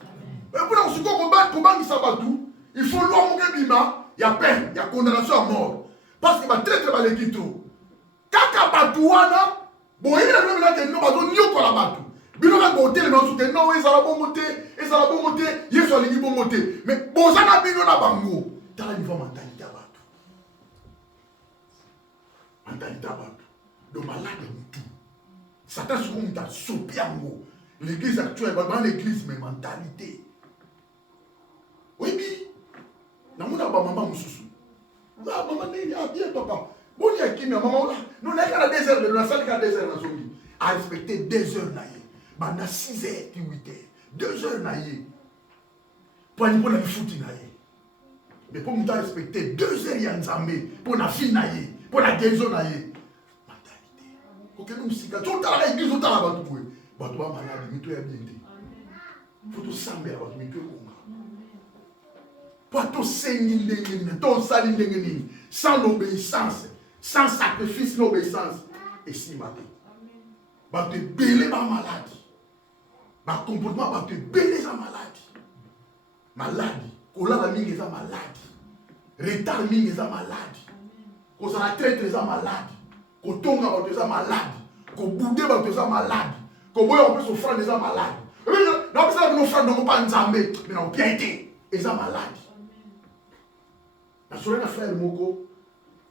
Mais pour nous se combattre pour bangi sabatu, il faut l'homme qui bima, il y a peine, il y a condamnation à mort. Parce qu'il va très très mal équito. Kaka batuana bon, il y a même là que nous avons nous pour la bateau. Bino ka côté les gens que non, ils ont la bonne moté, ils sont les bon moté. Mais bon ça na bino na bango. Dans la niveau mentalité à bateau. Mentalité à bateau. Donc malade tout. Satan se compte à sopiango. L'église actuelle, dans l'église mais mentalité. Oui bi. Na mona ba maman mususu. Ah maman ni a bien papa. Bon, il y a qui, mais maman, nous n'avons pas 2 heures, la salle qui a 2 heures dans son lit. À respecter 2 heures, pendant 6 heures, 8 heures. 2 heures, pour aller pour la foutre, mais pour nous respecter 2 heures, il y a un zambé, pour la fille, pour la guérison, mentalité. Pour que nous, si tout le temps, l'église, tout le temps, là-bas, tout le monde, malade, mais tout est bien. Il faut tout sembler, mais tout est bon. Pour tout saigner, tout salir, sans l'obéissance. Sans sacrifice, l'obéissance. Et si matin, va te béler ma maladie. Ma comportement va te béler sa maladie. Maladie. Kola la mingi sa maladie. Retard mingi sa maladie. Ko sa la traite sa maladie. Ko tonga va te sa maladie. Ko boudé va te sa maladie. Ko boya on peut s'offrir des maladie. Non, parce que nous offrons non pas nzambe, mais non bien été. Et sa maladie. La soirée n'a frère Moko.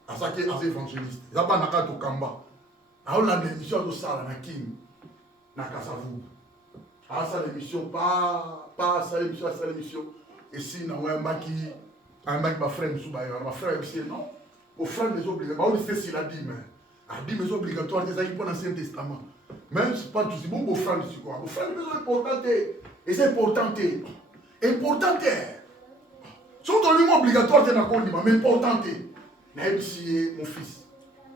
À ça qui est évangéliste. Il n'y a pas de Kamba. À l'émission de ça, na Kim, na Kassavou. À ça l'émission, pas ça l'émission, à ça l'émission. Et si, na un mec qui ma frère, ma frère, non. Au frère des obligatoires, on sait s'il a dit, mais. A dit, mais obligatoires, c'est ça qui pour l'Ancien Testament. Même si pas tout, c'est bon, beau frère, c'est quoi. Au frère, c'est important, et c'est important, important. Surtout le mot obligatoire, c'est d'accord, mais important. Si mon fils,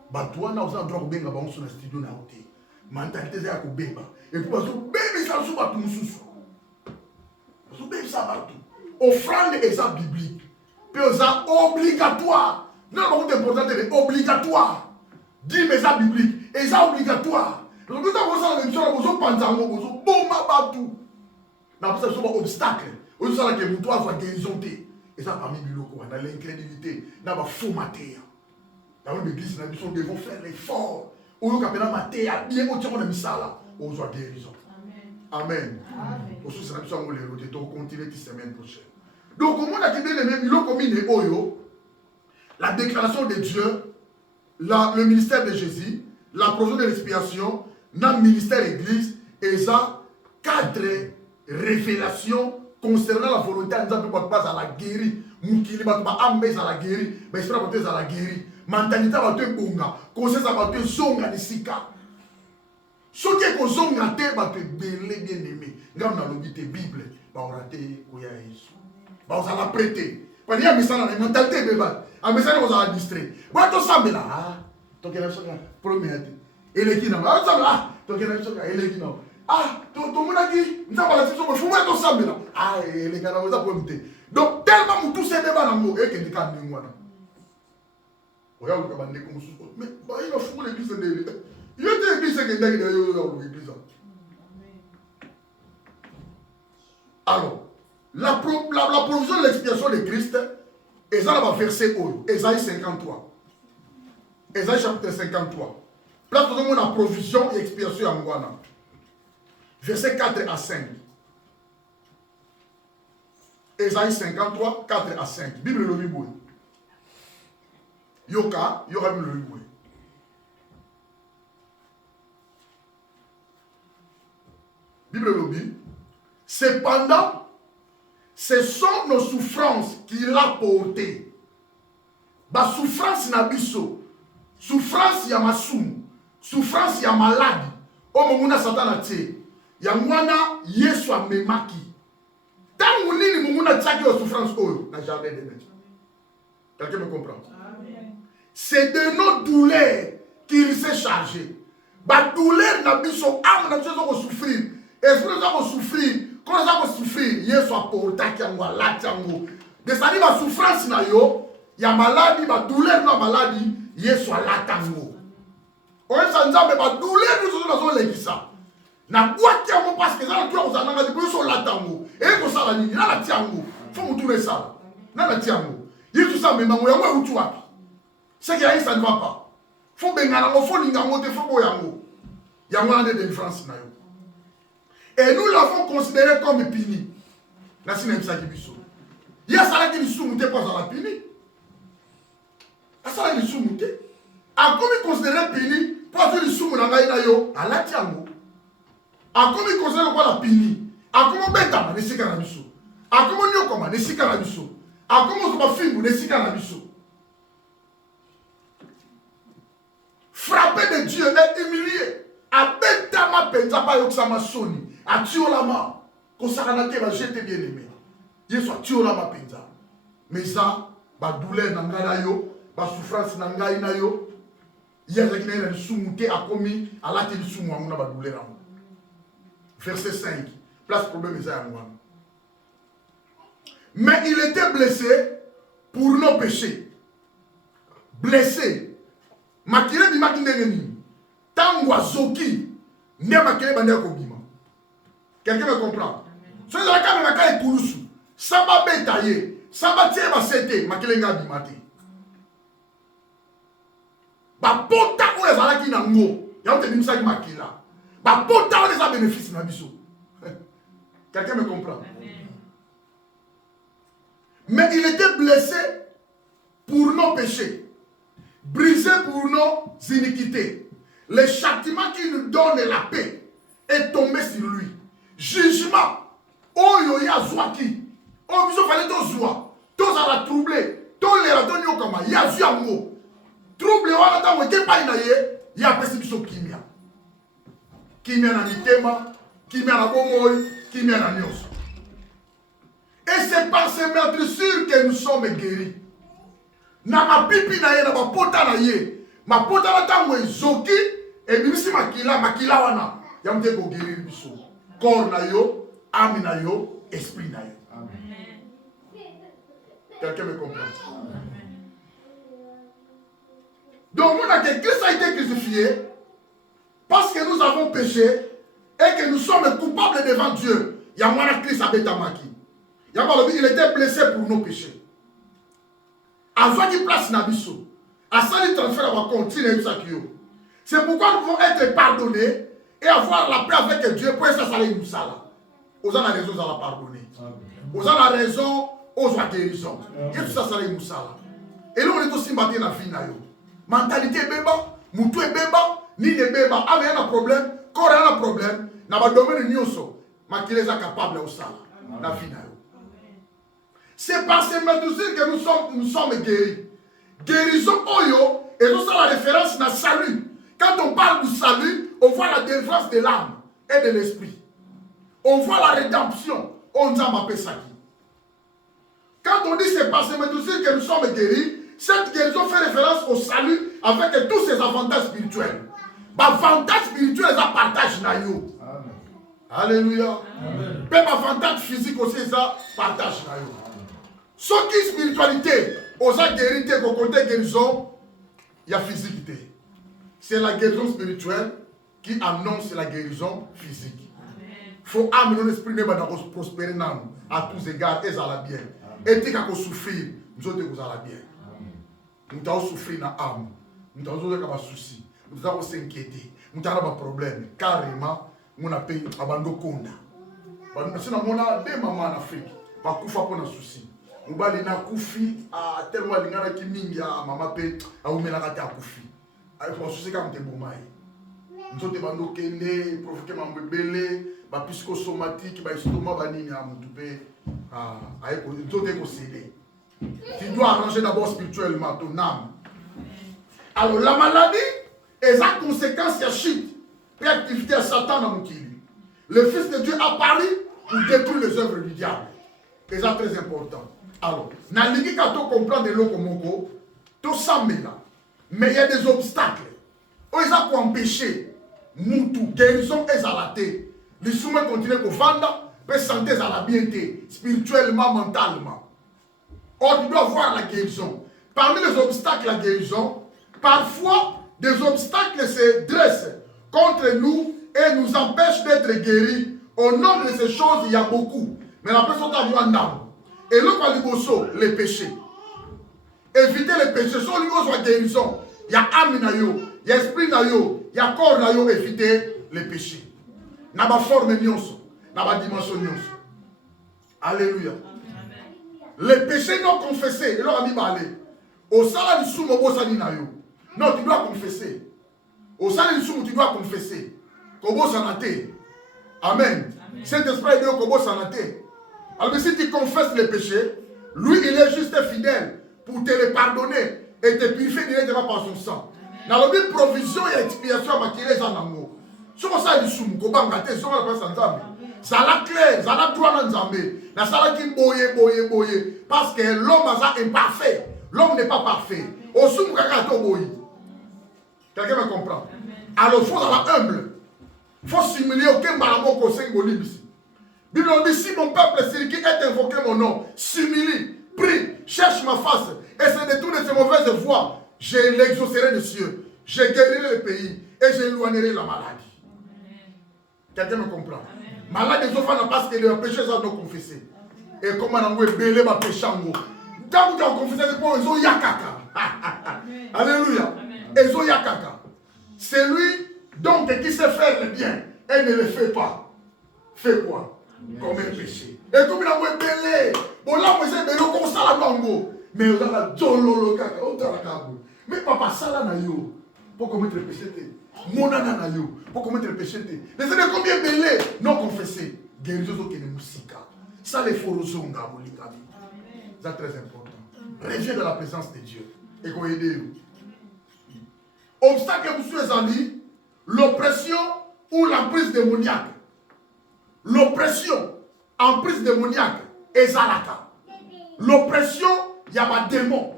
toi, on a droit de benga dans son studio na hoté. Mentalité c'est à beba. Et puis parce que bébé ça sous batou mususu. Parce que bébé ça batou. Offrande est ça biblique. Puis ça obligatoire. Non, pas important mais obligatoire. Dis mais ça biblique et ça obligatoire. Donc nous avons ça même chose, nous panzango, nous bomba batou. Na pour ça c'est un obstacle. On ça que muto a guérison té. Et ça, parmi Biloko, on a l'incrédulité, on a la faux matéria. Dans l'église, nous devons faire l'effort. Au lieu de matéria, bien au tirant de misala, on soit guérison. Amen. Aussi, c'est la mission de continuer la semaine prochaine. Donc, comment on a dit bien aimé, Biloko mine oyo, la déclaration de Dieu, le ministère de Jésus, la provision de l'expiation, notre ministère église, et ça, 4 révélations concernant la volonté de Dieu pour passer à la guérir. Moukili va amener à la guérir, mais il sera à la guérir. Mentalité va te bunga, conseil va te zonga de sika. Ce qui est que zonga te va te belé bien aimé. Quand on a l'obité Bible, va on rater où il y a Jésus. Va on la prêter. Quand il y a la mentalité bébé, un message on va distrait. Va to sambe là, ah, to kena soka premier. Ele qui non, ah sambe là, to kena soka ele qui non. Ah, to mona qui, nous avons la situation, il faut mettre to sambe là. Ah, ele kana on va pour monter. Donc tellement nous tous ces débats dans mot et que dit quand nous voilà. Regarde le cabanet comme ça. Mais il a fou l'église de l'église. Il était l'église qui est derrière l'église. Alors, la provision de l'expiation de Christ, Esaïe va verser haut. Esaïe 53. Esaïe chapitre 53. Place pour la provision et expiation en Guana. Verset 4 à 5. Esaïe 53, 4 à 5. Bible le Biboué. Yoka, Yoka le Biboué. Bible le Biboué. Cependant, ce sont nos souffrances qu'il a portées. Ba souffrance na biso. Souffrance ya masumu. Souffrance ya maladi. O mona satana tie. Ya mwana Yesu amemaki. Tant que nini munguna tchaki wa souffrance oyo na jardin de Dieu. Quelqu'un me comprend? C'est de nos douleurs qu'il s'est chargé. Ba douleur na biso âme na biso ko souffrir. Esprit na ko souffrir. Quand ça ko souffrir, Yesu aporta ki ngwa lati ngo. De ça dit ba souffrance na yo, ya maladie ba douleur na maladie, Yesu alata ngo. On ça nzambe ba douleur nous na zo lekisa. Na boîte yango parce que ça la toi ozana ngati ko so latango et ko sala nini na la tiango faut muture ça na la tiango yitu ça mais nango yango utu wapi c'est que ça ne va pas faut bengana ngo faut lingango te faut boyango yango na de différence na yo et nous l'avons considéré comme puni na sina msa kibiso ya sala ki lisumu te pas la puni asala lisumu te a comme considéré puni pas lisumu na ngai na yo ala tiango. A comme il considère quoi la pini, a comme bêta, ne s'y canne biso, a comme on y comment, ne s'y canne biso, a comme on se film, ne s'y canne biso. Frappé de Dieu et humilié, a bêta ma penza pas yoksama soni, a tué la main, qu'on s'arrête va jeter bien aimé. Yesu a tué la main penza. Mais ça, ba douleur n'angala yo, ba souffrance n'angai na yo, y'a qui n'a soumuté a commis, à la télé soumou à mon ba douleur. Verset 5. Place problème est à moi. Mais il était blessé pour nos péchés. Blessé. Makile bi makindengeni. Tangwa zoki. Ne makile bande kobima. Quelqu'un me comprend? So la kame makale kulusu. Samba betaye. Samba tie ba sete makile nga bimate. Ba pota ko ezala ki nango. Ya te nimsa ki makila. Pourtant, on a bénéfice dans la vie. Quelqu'un me comprend? Mais il était blessé pour nos péchés, brisé pour nos iniquités. Le châtiment qui nous donne la paix est tombé sur lui. Jugement. Oh, yo ya zwaki. Oh, il fallait to zwa. To ça va troubler. To le la donne yo kama. Ya zu amour. Trouble wala ta wo ke pa ina ye. Ya pesi biso kimia. Kimia na mitema, kimia na bomoi, kimia na nyos. Et c'est par ces meurtrissures que nous sommes guéris. Na ma pipi na ye, na ma pota na ye. Ma pota na tango zoki, et bimisi makila wana. Yamte ko guérir biso. Corps na yo, âme na yo, esprit na yo. Amen. Quelqu'un me comprend? Amen. Donc, on a que Christ a été crucifié. Parce que nous avons péché et que nous sommes coupables devant Dieu. Il y a moins Christ à Betamaki. Il était blessé pour nos péchés. Avant qu'il place Nabiso, à ça, il transfère à continuer. C'est pourquoi nous devons être pardonnés et avoir la paix avec Dieu pour ça, ça nous sala. Aux gens la raison, ça la pardonner. Aux gens la raison, aux gens guérison. Et tout ça, ça nous sala. Et là, on est aussi battu dans la vie. Mentalité béba, moutou est béba, ni de béba. Ah, mais il y a un problème, quand il y a un problème, n'a pas domaine de nyonso, mais qu'il est capable de ça. La vie. C'est par ces médecines que nous sommes guéris. Guérison Oyo, et tout ça la référence dans le salut. Quand on parle du salut, on voit la délivrance de l'âme et de l'esprit. On voit la rédemption. On nous a appelé ça. Quand on dit c'est par ces médecines que nous sommes guéris, cette guérison fait référence au salut avec tous ses avantages spirituels. L'avantage spirituel, ça partage naïo. Alléluia. Même avantage physique aussi, ça partage naïo. Ce qui est spiritualité, aux gens guéris, qu'on compte guérison, il y a physique. C'est la guérison spirituelle qui annonce la guérison physique. Il faut amener l'esprit de prospérer à tous égards et à la bien. Et si vous souffrir, nous autres vous allez bien. Nous avons souffrir dans l'âme. Nous avons des soucis. Nous avons s'inquiéter. Nous avons des problèmes. Carrément, nous avons payé abandon konda. Si nous avons des mamans en Afrique, nous avons des soucis. Nous avons des soucis. Tellement de gens qui mingi à maman paye à où mela kata kufi. Nous soucis comme des boumai. Nous avons abandon kende, provoquer mambo belé, ba psychosomatique, ba estomac banini à moutoupe. Nous avons possédé. Tu dois arranger d'abord spirituellement ton âme. Alors la maladie et sa conséquence, c'est chute. Puis activité à Satan dans mon kili. Le Fils de Dieu a parlé pour détruire les œuvres du diable. Et ça très important. Alors, dans l'Église, quand on comprend de l'eau comme on tout ça là. Mais il y a des obstacles. Ils ont pour empêcher Moutou, guérison et zalaté. Les soumets continuent pour vendre, mais santé à la bienté, spirituellement, mentalement. Or, tu dois voir la guérison. Parmi les obstacles à la guérison, parfois, des obstacles se dressent contre nous et nous empêchent d'être guéris. Au nom de ces choses, il y a beaucoup. Mais la personne a vu un âme. Et le qualiboso, les péchés. Éviter les péchés. Soit lui soit guérison. Il y a âme, il y a esprit, il y a corps, éviter les péchés. Il y a forme, il y a dimension. Alléluia. Les péchés non confessés, il a mis balé. Au salaire du soum, non, tu dois confesser. Au salaire du soum, tu dois confesser. Kobo sanate. Amen. Saint-Esprit de Kobo sanate. Alors, si tu confesses les péchés, lui, il est juste fidèle pour te les pardonner et te purifier directement par son sang. Dans le but provision et expiation, il y a des gens. Si on a du soum, Kobo sanate, si on a pas santé. Ça l'a clair, ça l'a droit dans Zambé. Ça l'a dit boye. Parce que l'homme est imparfait. L'homme n'est pas parfait. Au soum, quelqu'un me comprend? Alors, il faut être humble. Il faut s'humilier aucun balamon qu'on sait Bolib ici. Bible dit si mon peuple qui est invoqué mon nom, s'humilie, prie, cherche ma face et se détourne de ses mauvaises voies, je l'exaucerai des cieux, je guérirai le pays et je éloignerai la maladie. Quelqu'un me comprend? Malade des enfants parce que les péchés sont non confessés. Et comment on a belé ma péché en haut. Tant que tu as confessé, c'est pour eux, yakaka. Alléluia. Ezo yakaka. C'est lui donc qui sait faire le bien et ne le fait pas. Fait quoi? Comme un péché. Et comme il a belé. Bon là, moi j'ai belé comme ça la bango. Mais on a la jololo kaka. Mais papa, ça là na yo. Pour commettre le péché. Mon nana na yo. Pour commettre le péché. Les années combien belé non confessé. Guérison qui est musica. Ça les forozonga molikabi. C'est très important. Reviens de la présence de Dieu. Et qu'on aide nous. Obstacle, monsieur Zali, l'oppression ou l'emprise démoniaque. L'oppression, emprise démoniaque, et Zalata. L'oppression, il y a un démon.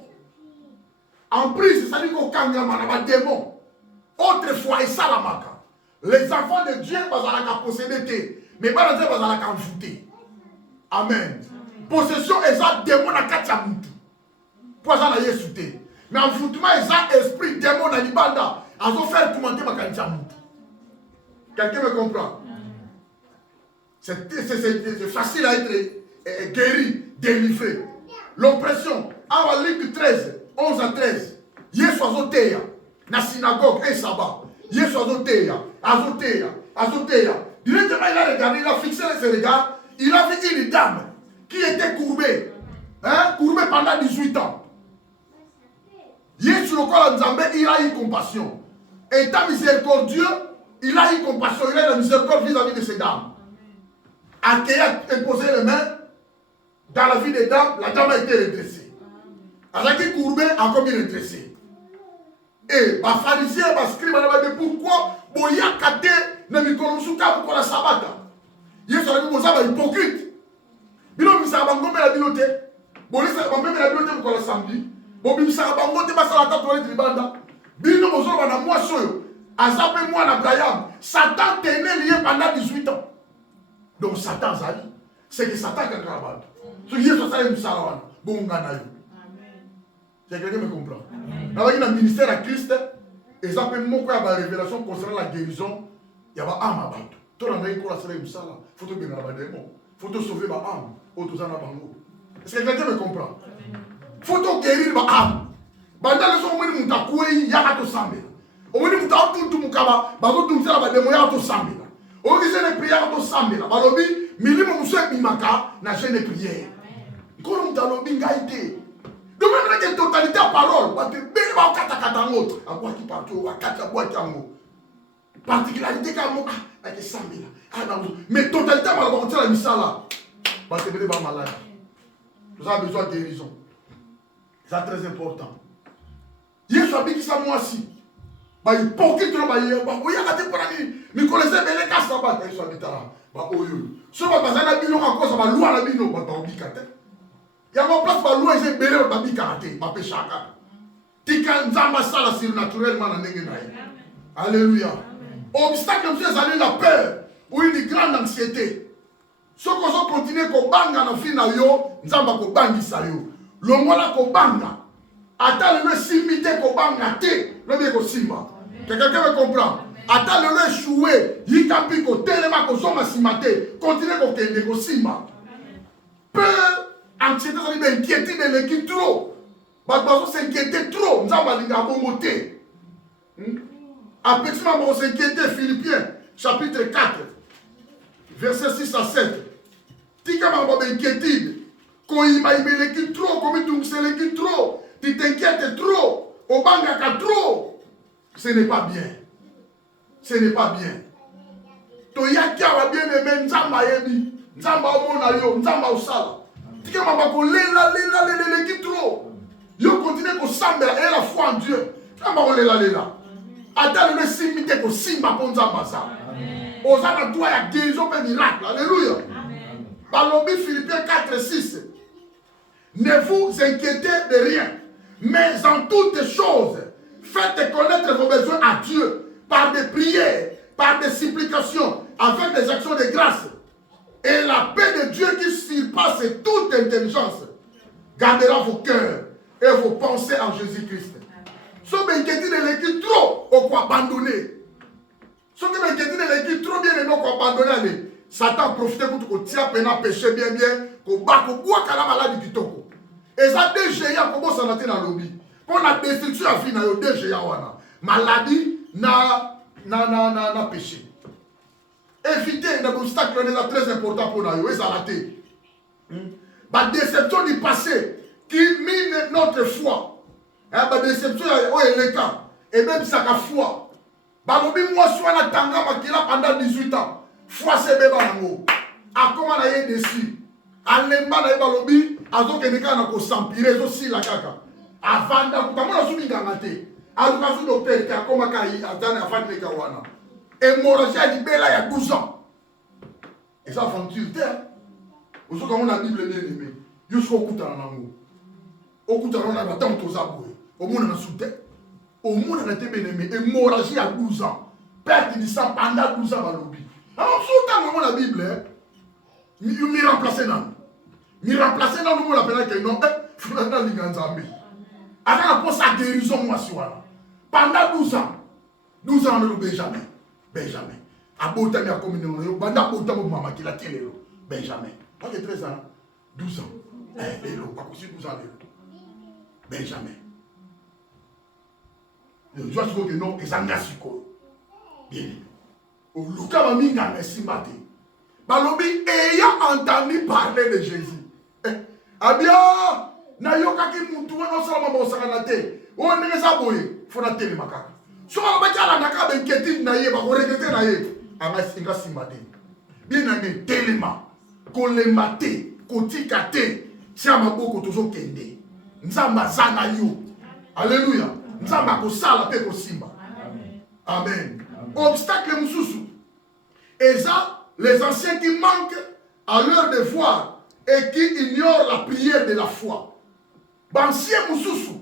Emprise, ça dit qu'au Kanyama, il y a un démon. Autrefois, et Salamaka. Les enfants de Dieu, ils ont possédé, mais pas les enfants, ils ont envoûté. Amen. Possession, ils ont un démon à Katyamutu. Pour ça, ils ont souté. Mais en foutement, ils ont esprit démon dans l'Ibanda. Ils ont fait tout monter ma Katyamutu. Quelqu'un me comprend? C'est facile à être guéri, délivré. L'oppression, à Luc 13, 11 à 13. Yesu azoteya. Na synagogue, et sabbat. Yesu azoteya. Azoteya. Directement, il a regardé, il a fixé ses regards. Il a vu une dame qui était courbée. Hein? Courbée pendant 18 ans. Yesu, le corps de Nzambe, il a eu compassion. Étant miséricordieux, il a eu compassion. Il a eu la miséricorde vis-à-vis de ces dames. Accueillir et poser les mains dans la vie des dames, la dame a été redressée. Elle a été courbée, a comme redressée. Et les pharisiens, les scribes, ils disent pourquoi Boya Kate ne me connaissent pas pour la sabata. Yesu a dit que vous êtes hypocrite. Bino bisa bangomme la bilote. Boli sa bangomme la bilote pour la samedi. Bobi bisa bangomme ba sala ta toilette libanda. Bino mozo na moi soyo. Azape moi na Abraham. Satan tenait lié pendant 18 ans. Donc Satan zali, c'est que Satan est grave. Ce qui est ça est salawana. Bon ngana yo. C'est quelqu'un me comprend. Dans le ministère à Christ, et ça peut me faire la révélation concernant la guérison. Il y a un âme à battre. Tout le monde est là, il faut te bien la démon. Il faut te sauver ma âme. Est-ce que quelqu'un me comprend? Il faut te guérir ma âme. Bandal so moni mutakui ya to sambe. O moni mutatu tu mukaba, ba ko tumsela ba demo ya to sambe. O ki je ne prière to sambe. Ba lobi milimo muso bimaka na je ne prière. Ko mutalobi ngaite. Donc même la totalité à parole, ba te bele ba kata kata ngot, a quoi qui partout, wa kata boîte yango. Particularité ka mo a ke sambe là. Ah non, mais totalité ma ba la misala. Ba te bele ba malade. Nous avons besoin de guérison. C'est très important. Yesu abiki sa mwasi. Ba hypocrite no ba ye ba oya ka te parani. Mi connaissez bele ka sa ba Yesu abitara. Ba oyo. So ba bazana bino ka ko sa ba loi na bino ba obika te. Ya mo place ba loi je bele ba bika te, ba pechaka. Tika nzamba sala surnaturellement na ndenge na ye. Alléluia. Obstacle monsieur ça la peur ou une grande anxiété. Ce qu'on va continuer ko banga na fi na yo, nzamba ko bangisa yo. Lo mola ko banga. Attends le simité ko banga te, le bien ko simba. Quelqu'un me comprend? Attends le échoué, yikapi ko telema ko soma simate, continuer ko kende ko simba. Peur, anxiété, ça veut dire inquiétude de l'équipe trop. Bato s'inquiéter trop, nzamba linga bongote. Après ça, on s'inquiéter, Philippiens, chapitre 4, verset 6 à 7. Tika ma inquiétude. Quand il m'a l'équipe trop, comme tu sais l'équipe trop, tu t'inquiètes trop, au bangaka trop. Ce n'est pas bien. Ce n'est pas bien. Toyakia va bien aimer Nzamba yebi, Nzamba omona yo, Nzamba osala. Tika ma ko lela l'équipe trop. Yo continue ko samba et la foi en Dieu. Tika ma ko lela. Attends le simité ko simba pour Nzamba ça. Osana toi ya guérison et miracle. Alléluia. Balobi Philippiens 4, 6. Ne vous inquiétez de rien, mais en toutes choses, faites connaître vos besoins à Dieu par des prières, par des supplications, avec des actions de grâce. Et la paix de Dieu qui surpasse toute intelligence gardera vos cœurs et vos pensées en Jésus-Christ. Si vous inquiétez de l'équipe trop, on peut abandonner. Si vous inquiétez de l'équipe trop bien, on peut abandonner. Satan profite pour que tu aies péché bien, qu'on bat, qu'on boit, qu'on a maladie du toko. Et ça, deux géants, comment ça n'a été dans le lobby? Pour la destruction à fin, il y a deux géants. Maladie, na péché. Éviter les obstacles est très important pour nous. Et ça l'a été. La déception du passé qui mine notre foi. La déception est le cas. Et même ça, la foi. Balobi, moi, je suis en tanga pendant 18 ans. Foi c'est bébé nango. A comment on a dessus. A lemba na balobi, azo keneka na ko sampire zo si la kaka. Avanda kutamo na subi ngangate. A luka su docteur ka koma ka yi azana afande ka wana. Hémorragie di bela ya 12 ans. Et ça aventure terre. Ozo comme la Bible bien aimé. Yo so kutana nango. Okutana na batam to zabwe. Au monde na soute. Au monde na te bien aimé. Hémorragie à 12 ans. Perte du sang pendant 12 ans balobi. Alors, surtout dans la Bible, mi remplacer nan. Mi remplacer nan, nous l'appelons que non, Fulana Liganzambi. Alors, pour sa guérison, moi, pendant 12 ans, 12 ans, nous Benjamin. Benjamin. À Bota, il y a communion, pendant Bota, maman qui l'a tiré, Benjamin. Pas que 13 ans, 12 ans. Eh, pas possible 12 ans. Benjamin. Je vois que non, ils ont gassiko. Bien aimé. Au Luka Maminga Messimate. Balobi ayant entendu parler de Jésus. Abia, nayoka ki mutu no sala mabo sakanate. O neza boye, fona tele makaka. So ba kala naka ben keti na ye ba ko regretter na ye. Anga singa simate. Bien aimé, telema. Ko le mate, ko tikate. Tia maboko tozo kende. Nzamba zana yo. Alléluia. Nzamba ko sala pe ko simba. Amen. Obstacle mususu. Et ça, les anciens qui manquent à leur devoir et qui ignorent la prière de la foi. Anciens mususu,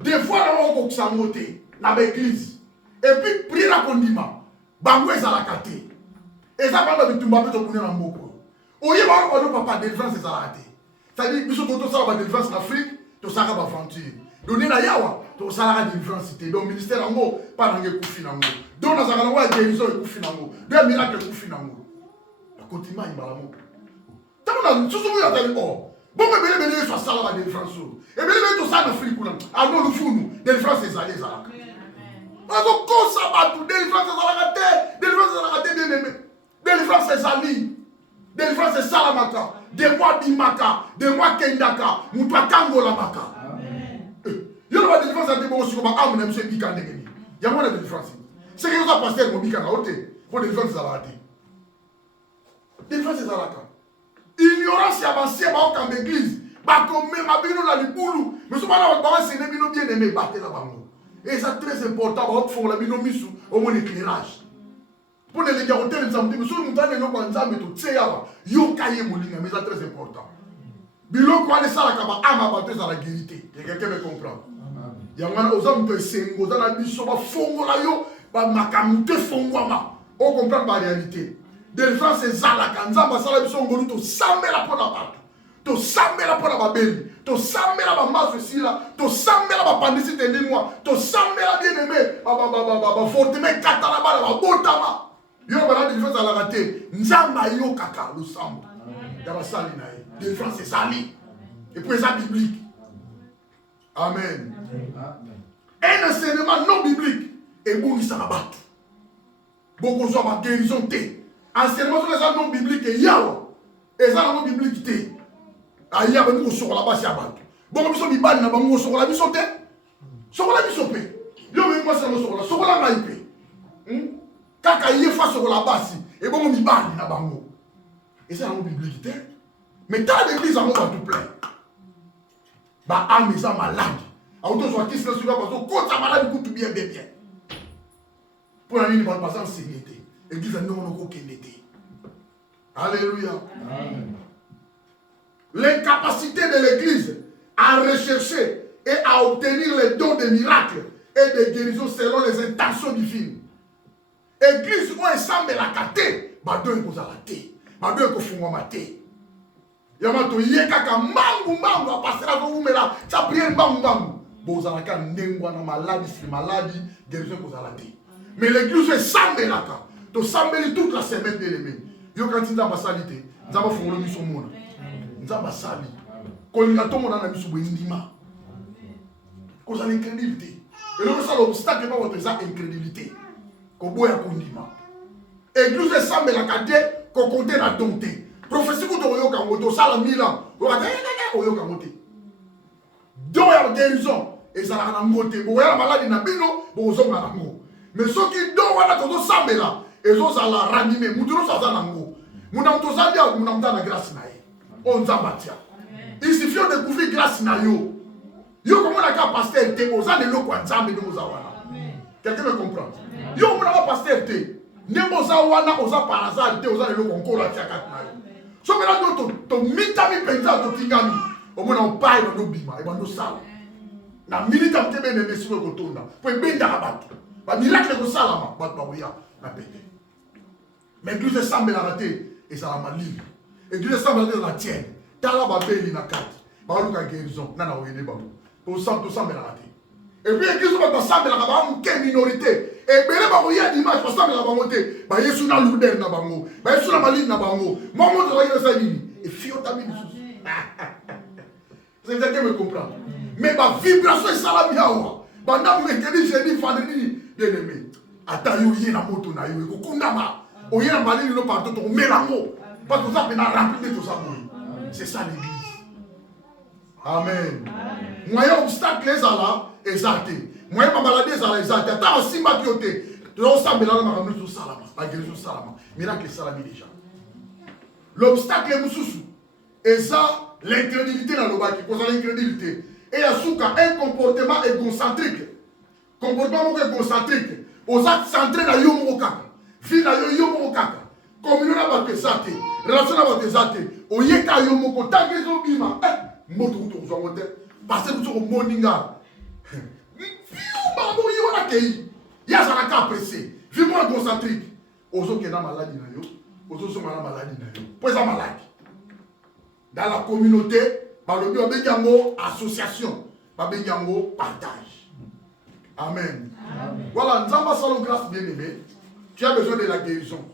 des fois on va s'amoter dans l'église. Et puis prier la condiment. Bangwe za la kate. Et ça parle de tumba to kunena mboko. Oye ba ko papa délivrance za la kate. C'est-à-dire biso to ça ba délivrance en Afrique, to ça ba aventure. Donner la yawa, to ça la délivrance té. Donc ministère ngo pas dans kufi nango. Donc dans ça wa guérison kufi nango. Deux miracles kufi nango. La continent il malamo. Tant tout ce monde a dit oh. Bon mais bele soit ça la délivrance. Et bele to ça en Afrique là. Ah non le fou délivrance c'est allé ça. Alors quand ça va tout délivrance ça la kate, délivrance ça la kate bien aimé. Délivrance c'est Zali. Délivrance c'est Salamaka. De moi Bimaka, de moi Kendaka, Moutwa Kangola Maka. Il y a une délivrance à des bons sur ma âme, même si il y a une délivrance. C'est que vous avez passé mon bicana, ok? Pour délivrance à la raté. Délivrance à la raté. Ignorance avancée, bah, au l'église. Bah, comme même à Bino la Liboulou. Mais souvent, on va se faire bien aimé, battre la bango. Et c'est très important, on fait la Bino Missou, au moins éclairage. Pour les gars, on t'a dit, mais si on t'a dit, on t'a dit, yo kaye molinga, mais c'est très important. Bilo quoi de ça la kaba ama bateuse à la guérité. Quelqu'un me comprend. Il y a un aux hommes de Sengo, dans la mission, ba fongo la yo, ba makamute fongo ma. On comprend la réalité. Délivrance c'est zalaka, nzamba sala biso ngolu to sambela pona bato. To sambela pona babeli, to sambela ba mazo sila, to sambela ba pandicite de moi, to sambela bien aimé, ba fortement katala ba botama. Yo ba délivrance à la raté, nzamba yo kaka lu sambo. Yaba sali na ye. Délivrance c'est sali. Et puis ça biblique. Amen. Un enseignement non biblique et bon ça va battre. Beaucoup sont ma guérison té. Enseignement sur les non bibliques et yawa. Et ça non biblique té. Aïe ya ben sur la base ya battre. Bon biso bi ban na bango sur la biso té. Sur la biso pe. Yo même moi ça sur la sur la maïpe. Kaka yefa sur la base et bon bi ban na bango. Et ça non biblique té. Mais dans l'église, on va tout plein. Bah, âme est malade. À autant soit qui se laisse parce que quand ça malade, il coûte bien. Pour la ligne, on va passer en sérénité. L'église a non aucune été. Alléluia. Amen. L'incapacité de l'église à rechercher et à obtenir les dons des miracles et des guérisons selon les intentions divines. L'église, où elle semble la caté, bah, deux est la thé. Bah, deux est fondre ma thé. Yamato yekaka mangu a passer la voumela ça prière mangu bozalaka ndengwa na maladie c'est maladie guérison kozalati mais l'église est sambelaka to sambeli toute la semaine de l'aimer yo quand nzamba salite nzamba fongolo biso mona nzamba sali kolinga to mona na biso bindima kozala incrédulité et le ça l'obstacle pas votre ça incrédulité ko boya kondima église est sambelaka de ko compter la dompter. Prophétie pour Toyo Kangoto, ça la Milan, Oyo Kangote. Donc, il y a guérison, et ça a un côté. Vous voyez la maladie n'a bino, vous avez un amour. Mais ceux qui donnent la Koto Sambela, et eux, ça l'a ranimé, vous devez ça un amour. Vous n'avez pas dit, vous n'avez pas de grâce. On s'abattia. Il suffit de découvrir grâce na yo. Yo, comment on a qu'à pasteur te, vous avez le quoi, Nzambe de Mozawana. Quelqu'un me comprend? Yo, comment on a pasteur te, ne Mozawana, vous avez par hasard, vous avez le concours à Tiakatnayo. So maintenant to mitami penza to tingami au moins on paille dans nos bima et dans nos salles na milita mtebe ne mesu ko tonda po benda abatu ba miracle ko salama ba babuya na pete mais l'église semble la rater et ça la maline l'église semble la tienne tala ba beli na carte ba luka guérison na na oyene ba pour ça tout semble la rater et puis l'église va semble la ba une minorité et bele ba ko ya dimanche pa semble la ba monter ba yesu na luder na bango ba yesu na maline na bango moi montre la yesu ça dit et fio tabi c'est ça que me comprend Mais ma vibration est salami awa. Pendant mercredi, jeudi, vendredi, bien aimé. Attends, yo yé na moto na yo. Kundama. O yé na balini no partout. On met la mot. Parce que ça peut na remplir tout ça. C'est ça l'église. Amen. Moi, il y a un obstacle les ala exalté. Moi, il y a maladie les ala exalté. Attends, si ma kioté. Tu as ça, mais là, on va mettre salama. La guérison salama. Miracle salami déjà. L'obstacle est moussou. Et ça, l'incrédulité dans le bas qui cause l'incrédulité. Et il y a un comportement égocentrique. Comportement égocentrique. Aux actes centrés dans Yomo Kaka. Vie dans Yomo Kaka. Communion à votre santé. Relation à votre santé. Au Yeka Yomo Kaka. Tant que vous bima. Moto vous vous avez parce que vous avez moninga. Il y a ça qui a pressé. Vivement égocentrique. Aux autres qui sont malades. Aux autres qui sont malades. Pour les malades. Dans la communauté, par le biais de association, par le biais de partage. Amen. Voilà, nous avons grâce bien aimé. Tu as besoin de la guérison.